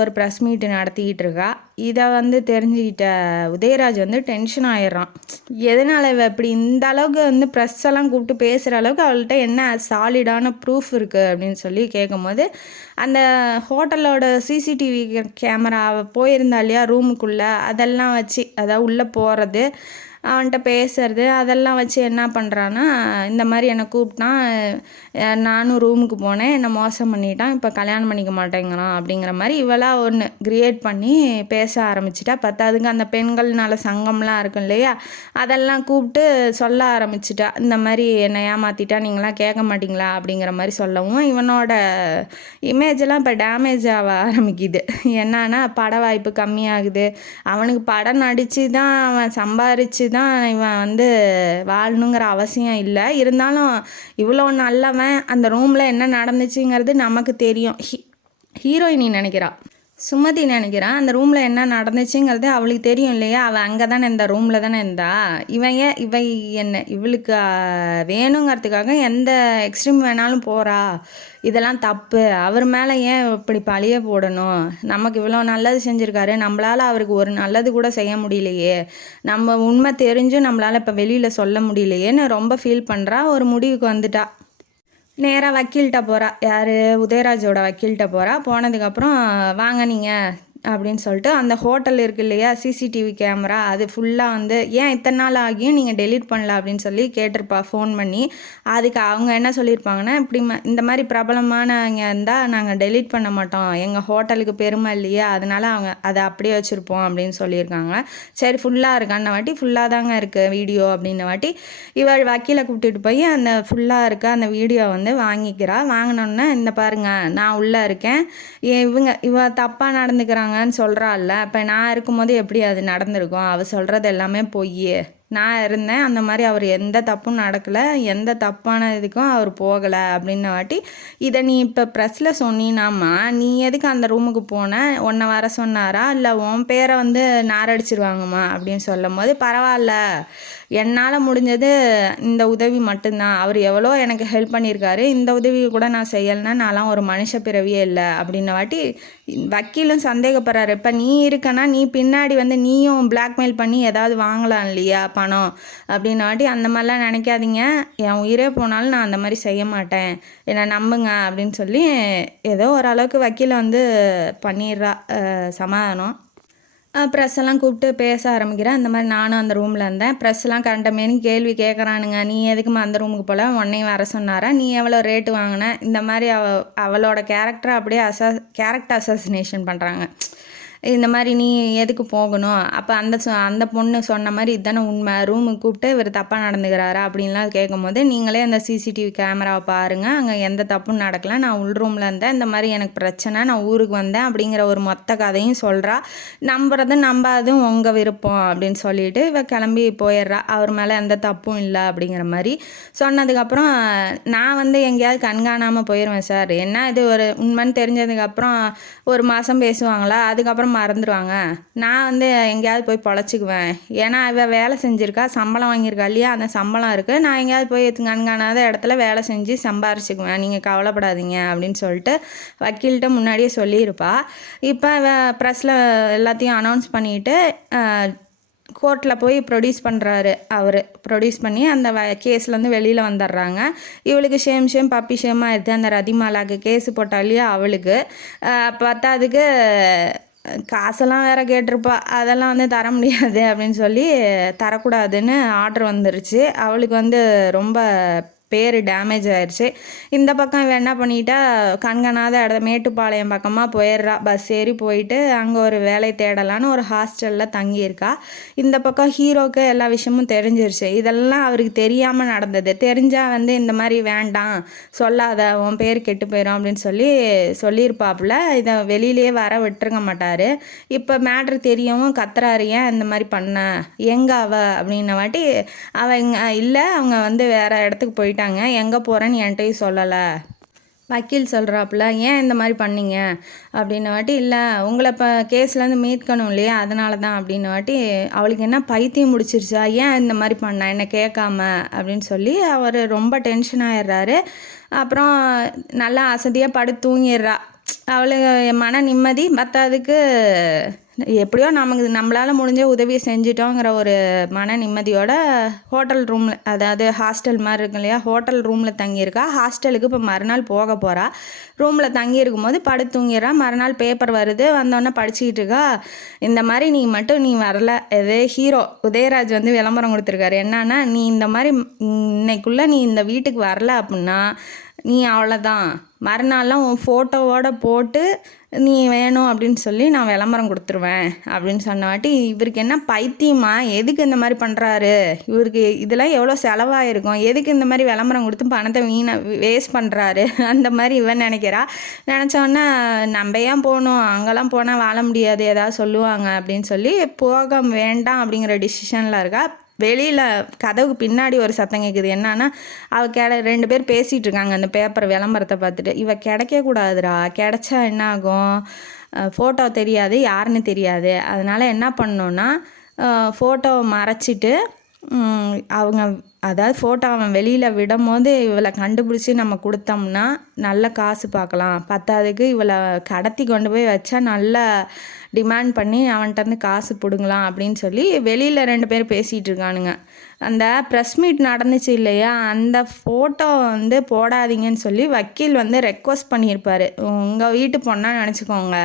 ஒரு ப்ரெஸ் மீட்டு நடத்திக்கிட்டு இருக்கா. இதை வந்து தெரிஞ்சுக்கிட்ட உதயராஜ் வந்து டென்ஷன் ஆயிடுறான். எதனால் இப்படி இந்த அளவுக்கு வந்து ப்ரெஸ் எல்லாம் கூப்பிட்டு பேசுகிற அளவுக்கு அவள்கிட்ட என்ன சாலிடான ப்ரூஃப் இருக்குது அப்படின்னு சொல்லி கேட்கும்போது, அந்த ஹோட்டலோட சிசிடிவி கேமரா போயிருந்தா இல்லையா ரூமுக்குள்ளே, அதெல்லாம் வச்சு அதாவது உள்ளே போகிறது அவன்கிட்ட பேசுறது அதெல்லாம் வச்சு என்ன பண்ணுறான்னா இந்த மாதிரி என்னை கூப்பிட்டான், நானும் ரூமுக்கு போனேன், என்னை மோசம் பண்ணிட்டான், இப்போ கல்யாணம் பண்ணிக்க மாட்டேங்கிறான் அப்படிங்கிற மாதிரி இவளாக ஒன்று க்ரியேட் பண்ணி பேச ஆரம்பிச்சிட்டா. பத்தாவதுக்கு அந்த பெண்கள்னால சங்கம்லாம் இருக்கும் இல்லையா, அதெல்லாம் கூப்பிட்டு சொல்ல ஆரம்பிச்சிட்டா. இந்த மாதிரி என்னை ஏமாற்றிட்டா, நீங்களாம் கேட்க மாட்டிங்களா அப்படிங்கிற மாதிரி சொல்லவும் இவனோட இமேஜெல்லாம் இப்போ டேமேஜ் ஆக ஆரம்பிக்குது. என்னன்னா பட வாய்ப்பு கம்மியாகுது, அவனுக்கு படம் நடித்து தான் அவன் சம்பாரித்து தான் இவன் வந்து வாழணுங்கிற அவசியம் இல்லை. இருந்தாலும் இவ்வளோ நல்லவன், அந்த ரூமில் என்ன நடந்துச்சுங்கிறது நமக்கு தெரியும். ஹீரோயினி நினைக்கிறா, சுமதி நினைக்கிறான் அந்த ரூமில் என்ன நடந்துச்சுங்கிறது அவளுக்கு தெரியும் இல்லையா, அவள் அங்கே தானே இந்த ரூமில் தானே இருந்தா. இவளுக்கு வேணுங்கிறதுக்காக எந்த எக்ஸ்ட்ரீம் வேணாலும் போகிறா, இதெல்லாம் தப்பு, அவர் மேலே ஏன் இப்படி பழிய போடணும், நமக்கு இவ்வளோ நல்லது செஞ்சுருக்காரு, நம்மளால் அவருக்கு ஒரு நல்லது கூட செய்ய முடியலையே, நம்ம உண்மை தெரிஞ்சும் நம்மளால் இப்போ வெளியில் சொல்ல முடியலையேன்னு ரொம்ப ஃபீல் பண்ணுறா. ஒரு முடிவுக்கு வந்துட்டா. நேராக வக்கீல்கிட்ட போகிறா, யார் உதயராஜோட வக்கீல்கிட்ட போகிறா. போனதுக்கப்புறம் வாங்க நீங்கள் அப்படின்னு சொல்லிட்டு அந்த ஹோட்டல் இருக்கு இல்லையா சிசிடிவி கேமரா, அது ஃபுல்லாக வந்து ஏன் இத்தனை நாள் ஆகியும் நீங்கள் டெலீட் பண்ணல அப்படின்னு சொல்லி கேட்டிருப்பா ஃபோன் பண்ணி. அதுக்கு அவங்க என்ன சொல்லியிருப்பாங்கன்னா, இப்படி இந்த மாதிரி பிரபலமானவங்க இருந்தால் நாங்கள் டெலீட் பண்ண மாட்டோம், எங்கள் ஹோட்டலுக்கு பெருமை இல்லையா, அதனால் அவங்க அதை அப்படியே வச்சுருப்போம் அப்படின்னு சொல்லியிருக்காங்க. சரி ஃபுல்லாக இருக்கான்ன வாட்டி ஃபுல்லாக தாங்க இருக்குது வீடியோ அப்படின்ன வாட்டி இவள் வக்கீலை கூப்பிட்டுட்டு போய் அந்த ஃபுல்லாக இருக்க அந்த வீடியோ வந்து வாங்கிக்கிறா. வாங்கினோன்னே இந்த பாருங்க நான் உள்ளே இருக்கேன், இவ தப்பாக நடந்துக்கிறாங்கன்னு சொல்கிறாள்ல, அப்போ நான் இருக்கும்போது எப்படி அது நடந்திருக்கும், அவள் சொல்கிறது எல்லாமே பொய், நான் இருந்தேன், அந்த மாதிரி அவர் எந்த தப்பும் நடக்கலை, எந்த தப்பான இதுக்கும் அவர் போகலை அப்படின்ன வாட்டி இதை நீ இப்போ ப்ரெஸ்ஸில் சொன்னீனாம்மா, நீ எதுக்கு அந்த ரூமுக்கு போன, உன்னை வர சொன்னாரா இல்லை உன் பேரை வந்து நாரடிச்சிருவாங்கம்மா அப்படின்னு சொல்லும் போது, பரவாயில்ல என்னால் முடிஞ்சது இந்த உதவி மட்டும்தான். அவர் எவ்வளோ எனக்கு ஹெல்ப் பண்ணியிருக்காரு, இந்த உதவி கூட நான் செய்யலைன்னா நான்லாம் ஒரு மனுஷ பிறவியே இல்லை அப்படின்ன வாட்டி வக்கீலும் சந்தேகப்படுறாரு. இப்போ நீ இருக்கன்னா நீ பின்னாடி வந்து நீயும் பிளாக்மெயில் பண்ணி ஏதாவது வாங்கலாம் இல்லையா பணம் அப்படின்ன வாட்டி, அந்த மாதிரிலாம் நினைக்காதீங்க, என் உயிரே போனாலும் நான் அந்த மாதிரி செய்ய மாட்டேன், என்னை நம்புங்க அப்படின்னு சொல்லி ஏதோ ஓரளவுக்கு வக்கீலை வந்து பண்ணிடுறா சமாதானம். ப்ரெஸ் எல்லாம் கூப்பிட்டு பேச ஆரம்பிக்கிறேன். இந்த மாதிரி நானும் அந்த ரூமில் இருந்தேன். ப்ரெஸ்லாம் கண்டமேனு கேள்வி கேட்குறானுங்க. நீ எதுக்குமா அந்த ரூமுக்கு போல, உன்னையும் வர சொன்னாரா, நீ எவ்வளோ ரேட்டு வாங்கின, இந்த மாதிரி அவளோட கேரக்டரை அப்படியே கேரக்டர் அசாசினேஷன் பண்ணுறாங்க. இந்த மாதிரி நீ எதுக்கு போகணும், அப்போ அந்த பொண்ணு சொன்ன மாதிரி இதுதானே உண்மை, ரூமுக்கு கூப்பிட்டு இவர் தப்பாக நடந்துக்கிறாரா அப்படின்லாம் கேட்கும்போது, நீங்களே அந்த சிசிடிவி கேமராவை பாருங்கள், அங்கே எந்த தப்பும் நடக்கலை, நான் உள் ரூமில் இருந்தேன், இந்த மாதிரி எனக்கு பிரச்சனை, நான் ஊருக்கு வந்தேன் அப்படிங்கிற ஒரு மொத்த கதையும் சொல்கிறா. நம்புறதும் நம்பாதும் உங்கள் விருப்பம் அப்படின்னு சொல்லிட்டு இவ கிளம்பி போயிடுறா. அவர் மேலே எந்த தப்பும் இல்லை அப்படிங்கிற மாதிரி சொன்னதுக்கப்புறம், நான் வந்து எங்கேயாவது கண்காணாமல் போயிடுவேன் சார், என்ன இது ஒரு உண்மைன்னு தெரிஞ்சதுக்கப்புறம் ஒரு மாதம் பேசுவாங்களா, அதுக்கப்புறம் மறந்துடுவாங்க, நான் வந்து எங்கேயாவது போய் பொழைச்சிக்குவேன், ஏன்னா இவ வேலை செஞ்சுருக்கா, சம்பளம் வாங்கியிருக்கா இல்லையா, அந்த சம்பளம் இருக்குது, நான் எங்கேயாவது போய் கண்காணாத இடத்துல வேலை செஞ்சு சம்பாரிச்சுக்குவேன், நீங்கள் கவலைப்படாதீங்க அப்படின்னு சொல்லிட்டு வக்கீல்கிட்ட முன்னாடியே சொல்லியிருப்பா. இப்போ ப்ரெஸ்ஸில் எல்லாத்தையும் அனௌன்ஸ் பண்ணிவிட்டு கோர்ட்டில் போய் ப்ரொடியூஸ் பண்ணுறாரு. அவர் ப்ரொடியூஸ் பண்ணி அந்த கேஸ்லேருந்து வெளியில் வந்துடுறாங்க. இவளுக்கு ஷேம் பப்பி ஷேமாக ஆயிடுது. அந்த ரதிமாலாக்கு கேஸு போட்டாலையே அவளுக்கு பத்தாதுக்கு காசெல்லாம் வேறு கேட்டிருப்பா, அதெல்லாம் வந்து தர முடியாது அப்படின்னு சொல்லி தரக்கூடாதுன்னு ஆர்டர் வந்துருச்சு. அவளுக்கு வந்து ரொம்ப பேர் டேமேஜ் ஆயிடுச்சு. இந்த பக்கம் இவன் என்ன பண்ணிட்டா, கண்காணாத மேட்டுப்பாளையம் பக்கமாக போயிடுறா. பஸ் ஏறி போயிட்டு அங்கே ஒரு வேலை தேடலான்னு ஒரு ஹாஸ்டலில் தங்கியிருக்கா. இந்த பக்கம் ஹீரோக்கு எல்லா விஷயமும் தெரிஞ்சிருச்சு. இதெல்லாம் அவருக்கு தெரியாமல் நடந்தது. தெரிஞ்சால் வந்து இந்த மாதிரி வேண்டாம் சொல்லாத, உன் பேர் கெட்டு போயிடும் அப்படின்னு சொல்லியிருப்பாப்புல. இதை வெளியிலே வர விட்டுருக்க மாட்டார். இப்போ மேட்ரு தெரியவும் கத்துறாரு, ஏன் இந்த மாதிரி பண்ண, எங்கே அவ அப்படின்ன வாட்டி இல்லை அவங்க வந்து வேறு இடத்துக்கு போயிட்டாங்க, எங்கே போகிறேன்னு என்கிட்டையும் சொல்லலை. வக்கீல் சொல்கிறாப்புல, ஏன் இந்த மாதிரி பண்ணீங்க அப்படின்ன வாட்டி, இல்லை உங்களை இப்போ கேஸ்லேருந்து மீட்கணும் இல்லையா, அதனால தான் அப்படின்ன வாட்டி, அவளுக்கு என்ன பைத்தியம் முடிச்சிருச்சா, ஏன் இந்த மாதிரி பண்ண என்னை கேட்காம அப்படின்னு சொல்லி அவர் ரொம்ப டென்ஷன் ஆகிடுறாரு. அப்புறம் நல்லா அசதியாக படுத்து தூங்கிடுறா. அவளுக்கு மன நிம்மதி பத்தாதுக்கு எப்படியோ நம்மளால் முடிஞ்ச உதவியை செஞ்சிட்டோங்கிற ஒரு மன நிம்மதியோட ஹோட்டல் ரூமில், அதாவது ஹாஸ்டல் மாதிரி இருக்கு இல்லையா, ஹோட்டல் ரூமில் தங்கியிருக்கா. ஹாஸ்டலுக்கு இப்போ மறுநாள் போக போகிறா. ரூமில் தங்கியிருக்கும் போது படுத்து தூங்கிடுறா. மறுநாள் பேப்பர் வருது, வந்தோடனே படிச்சுக்கிட்டு இருக்கா. இந்த மாதிரி நீ வரல, இதே ஹீரோ உதயராஜ் வந்து விளம்பரம் கொடுத்துருக்காரு. என்னன்னா, நீ இந்த மாதிரி இன்னைக்குள்ளே நீ இந்த வீட்டுக்கு வரல அப்படின்னா நீ அவ்வளோதான், மறுநாள்லாம் உன் ஃபோட்டோவோடு போட்டு நீ வேணும் அப்படின்னு சொல்லி நான் விளம்பரம் கொடுத்துருவேன் அப்படின்னு சொன்ன வாட்டி, இவருக்கு என்ன பைத்தியமா, எதுக்கு இந்த மாதிரி பண்ணுறாரு, இவருக்கு இதெல்லாம் எவ்வளோ செலவாயிருக்கும், எதுக்கு இந்த மாதிரி விளம்பரம் கொடுத்து பணத்தை வேஸ்ட் பண்ணுறாரு அந்த மாதிரி இவன் நினச்சோன்னே நம்ம ஏன் போகணும், அங்கெல்லாம் போனால் வாழ முடியாது, ஏதாவது சொல்லுவாங்க அப்படின்னு சொல்லி போக வேண்டாம் அப்படிங்கிற டிசிஷனில் இருக்கா. வெளியில் கதவுக்கு பின்னாடி ஒரு சத்தம் கேட்குது. என்னன்னா, ரெண்டு பேர் பேசிகிட்டு இருக்காங்க அந்த பேப்பர் விளம்பரத்தை பார்த்துட்டு. இவ கிடைக்கக்கூடாதுடா, கிடைச்சா என்ன ஆகும், ஃபோட்டோ தெரியாது, யாருன்னு தெரியாது, அதனால் என்ன பண்ணோன்னா ஃபோட்டோவை மறைச்சிட்டு அதாவது ஃபோட்டோ அவன் வெளியில் விடும் போது இவளை கண்டுபிடிச்சி நம்ம கொடுத்தோம்னா நல்ல காசு பார்க்கலாம். பத்தாவதுக்கு இவளை கடத்தி கொண்டு போய் வச்சா நல்ல டிமாண்ட் பண்ணி அவன்கிட்டருந்து காசு பிடுங்கலாம் அப்படின்னு சொல்லி வெளியில் ரெண்டு பேர் பேசிகிட்டு இருக்கானுங்க. அந்த ப்ரெஸ் மீட் நடந்துச்சு இல்லையா, அந்த ஃபோட்டோ வந்து போடாதீங்கன்னு சொல்லி வக்கீல் வந்து ரெக்வஸ்ட் பண்ணியிருப்பார். உங்கள் வீட்டு பொண்ணாக நினச்சிக்கோங்க,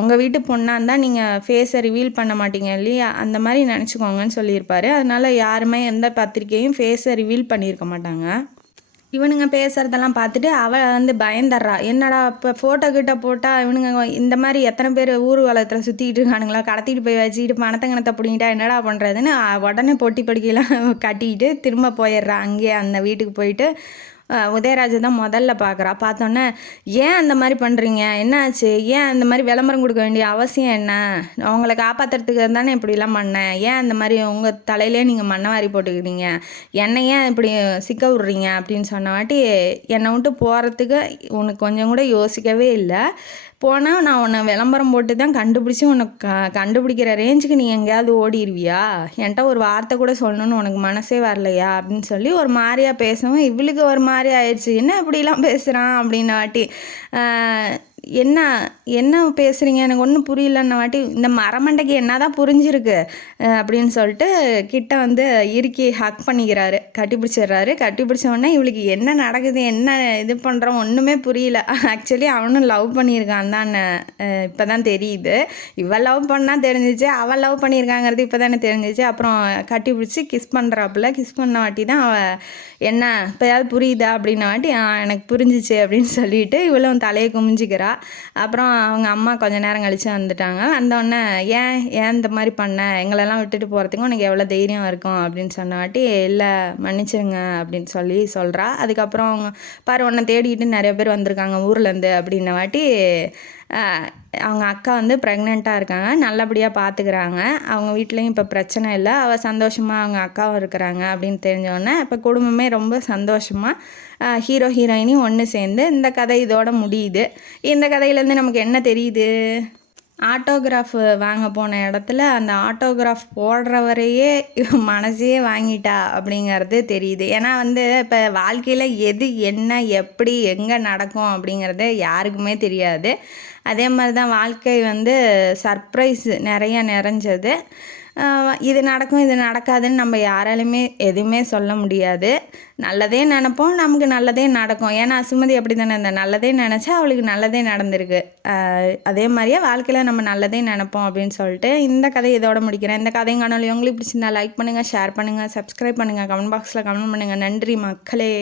உங்கள் வீட்டு பொண்ணாக இருந்தால் நீங்கள் ஃபேஸை ரிவீல் பண்ண மாட்டீங்க இல்லையா, அந்த மாதிரி நினச்சிக்கோங்கன்னு சொல்லியிருப்பார். அதனால் யாருமே எந்த பத்திரிக்கையும் ஃபேஸை ரிவீல் பண்ணியிருக்க மாட்டாங்க. இவனுங்க பேசுகிறதெல்லாம் பார்த்துட்டு அவள் வந்து பயந்துடுறா. என்னடா இப்போ ஃபோட்டோ கிட்ட போட்டால் இவனுங்க இந்த மாதிரி எத்தனை பேர் ஊர்வலத்தில் சுற்றிக்கிட்டு இருக்கானுங்களா, கடத்திட்டு போய் வச்சுக்கிட்டு பணத்தை பிடிங்கிட்டா என்னடா பண்ணுறதுன்னு உடனே பொட்டி படிக்கலாம் கட்டிக்கிட்டு திரும்ப போயிடுறா. அங்கேயே அந்த வீட்டுக்கு போயிட்டு உதயராஜை தான் முதல்ல பார்க்குறா. பார்த்தோன்னே, ஏன் அந்த மாதிரி பண்ணுறீங்க, என்னாச்சு, ஏன் அந்த மாதிரி விளம்பரம் கொடுக்க வேண்டிய அவசியம் என்ன, அவங்கள காப்பாற்றுறதுக்கு தானே இப்படிலாம் பண்ணேன், ஏன் அந்த மாதிரி உங்கள் தலையிலே நீங்கள் மண்ணை வாரி போட்டுக்கிட்டீங்க, என்னை ஏன் இப்படி சிக்க விட்றீங்க அப்படின்னு சொன்ன வாட்டி, என்னை விட்டு போகிறதுக்கு உனக்கு கொஞ்சம் கூட யோசிக்கவே இல்லை, போனால் நான் உன்னை விளம்பரம் போட்டு தான் கண்டுபிடிச்சி உனக்கு கண்டுபிடிக்கிற ரேஞ்சுக்கு நீ எங்கேயாவது ஓடிடுவியா, என்கிட்ட ஒரு வார்த்தை கூட சொல்லணும்னு உனக்கு மனசே வரலையா அப்படின்னு சொல்லி ஒரு மாதிரியாக பேசவும் இவளுக்கு ஒரு மாதிரி ஆயிடுச்சு. என்ன இப்படிலாம் பேசுகிறான் அப்படின்னு வாட்டி என்ன என்ன பேசுகிறீங்க, எனக்கு ஒன்றும் புரியலன்ன வாட்டி இந்த மரமண்டைக்கு என்ன தான் புரிஞ்சிருக்கு அப்படின்னு சொல்லிட்டு கிட்ட வந்து இறுக்கி ஹக் பண்ணிக்கிறாரு, கட்டி பிடிச்சிடுறாரு. கட்டி பிடிச்ச உடனே இவளுக்கு என்ன நடக்குது, என்ன இது பண்ணுறோம் ஒன்றுமே புரியல. ஆக்சுவலி அவனும் லவ் பண்ணியிருக்கான் தான், இப்போ தான் தெரியுது. இவள் லவ் பண்ணால் தெரிஞ்சிச்சு, அவள் லவ் பண்ணியிருக்காங்கிறது இப்போ தானே தெரிஞ்சிச்சு. அப்புறம் கட்டி பிடிச்சி கிஸ் பண்ணுறாப்புல. கிஸ் பண்ண வாட்டி தான் அவள் என்ன இப்போயாவது புரியுதா அப்படின்ன வாட்டி எனக்கு புரிஞ்சிச்சு அப்படின்னு சொல்லிட்டு இவளும் தலையை குமிஞ்சிக்கிறா. அப்புறம் அவங்க அம்மா கொஞ்சம் நேரம் கழித்து வந்துட்டாங்க. வந்தோடனே ஏன் இந்த மாதிரி பண்ண, எங்களெல்லாம் விட்டுட்டு போகிறதுக்கு உனக்கு எவ்வளோ தைரியம் இருக்கும் அப்படின்னு சொன்ன வாட்டி இல்லை மன்னிச்சிருங்க அப்படின்னு சொல்கிறா. அதுக்கப்புறம் அவங்க பாரு உன்னை தேடிக்கிட்டு நிறைய பேர் வந்திருக்காங்க ஊர்லேருந்து அப்படின்ன வாட்டி அவங்க அக்கா வந்து ப்ரெக்னெண்ட்டாக இருக்காங்க, நல்லபடியாக பார்த்துக்கிறாங்க. அவங்க வீட்லேயும் இப்போ பிரச்சனை இல்லை, அவள் சந்தோஷமாக அவங்க அக்காவும் இருக்கிறாங்க அப்படின்னு தெரிஞ்சோடனே இப்போ குடும்பமே ரொம்ப சந்தோஷமாக ஹீரோ ஹீரோயினியும் ஒன்று சேர்ந்து இந்த கதை இதோட முடியுது. இந்த கதையிலேருந்து நமக்கு என்ன தெரியுது, ஆட்டோகிராஃப் வாங்க போன இடத்துல அந்த ஆட்டோகிராஃப் போடுறவரையே மனசையே வாங்கிட்டா அப்படிங்கிறது தெரியுது. ஏன்னா வந்து இப்போ வாழ்க்கையில் எது என்ன எப்படி எங்கே நடக்கும் அப்படிங்கிறது யாருக்குமே தெரியாது. அதே மாதிரி தான் வாழ்க்கை வந்து சர்ப்ரைஸ் நிறைய நிறைஞ்சது. இது நடக்கும் இது நடக்காதுன்னு நம்ம யாராலுமே எதுவுமே சொல்ல முடியாது. நல்லதே நினைப்போம், நமக்கு நல்லதே நடக்கும். ஏன்னா சுமதி அப்படி தானே இந்த நல்லதே நினச்சா அவளுக்கு நல்லதே நடந்திருக்கு. அதே மாதிரியே வாழ்க்கையில் நம்ம நல்லதே நினைப்போம் அப்படின்னு சொல்லிட்டு இந்த கதையை இதோட முடிக்கிறேன். இந்த கதையும் காணொலி உங்களுக்கு பிடிச்சிருந்தா லைக் பண்ணுங்கள், ஷேர் பண்ணுங்கள், சப்ஸ்கிரைப் பண்ணுங்கள், கமெண்ட் பாக்ஸில் கமெண்ட் பண்ணுங்கள். நன்றி மக்களே.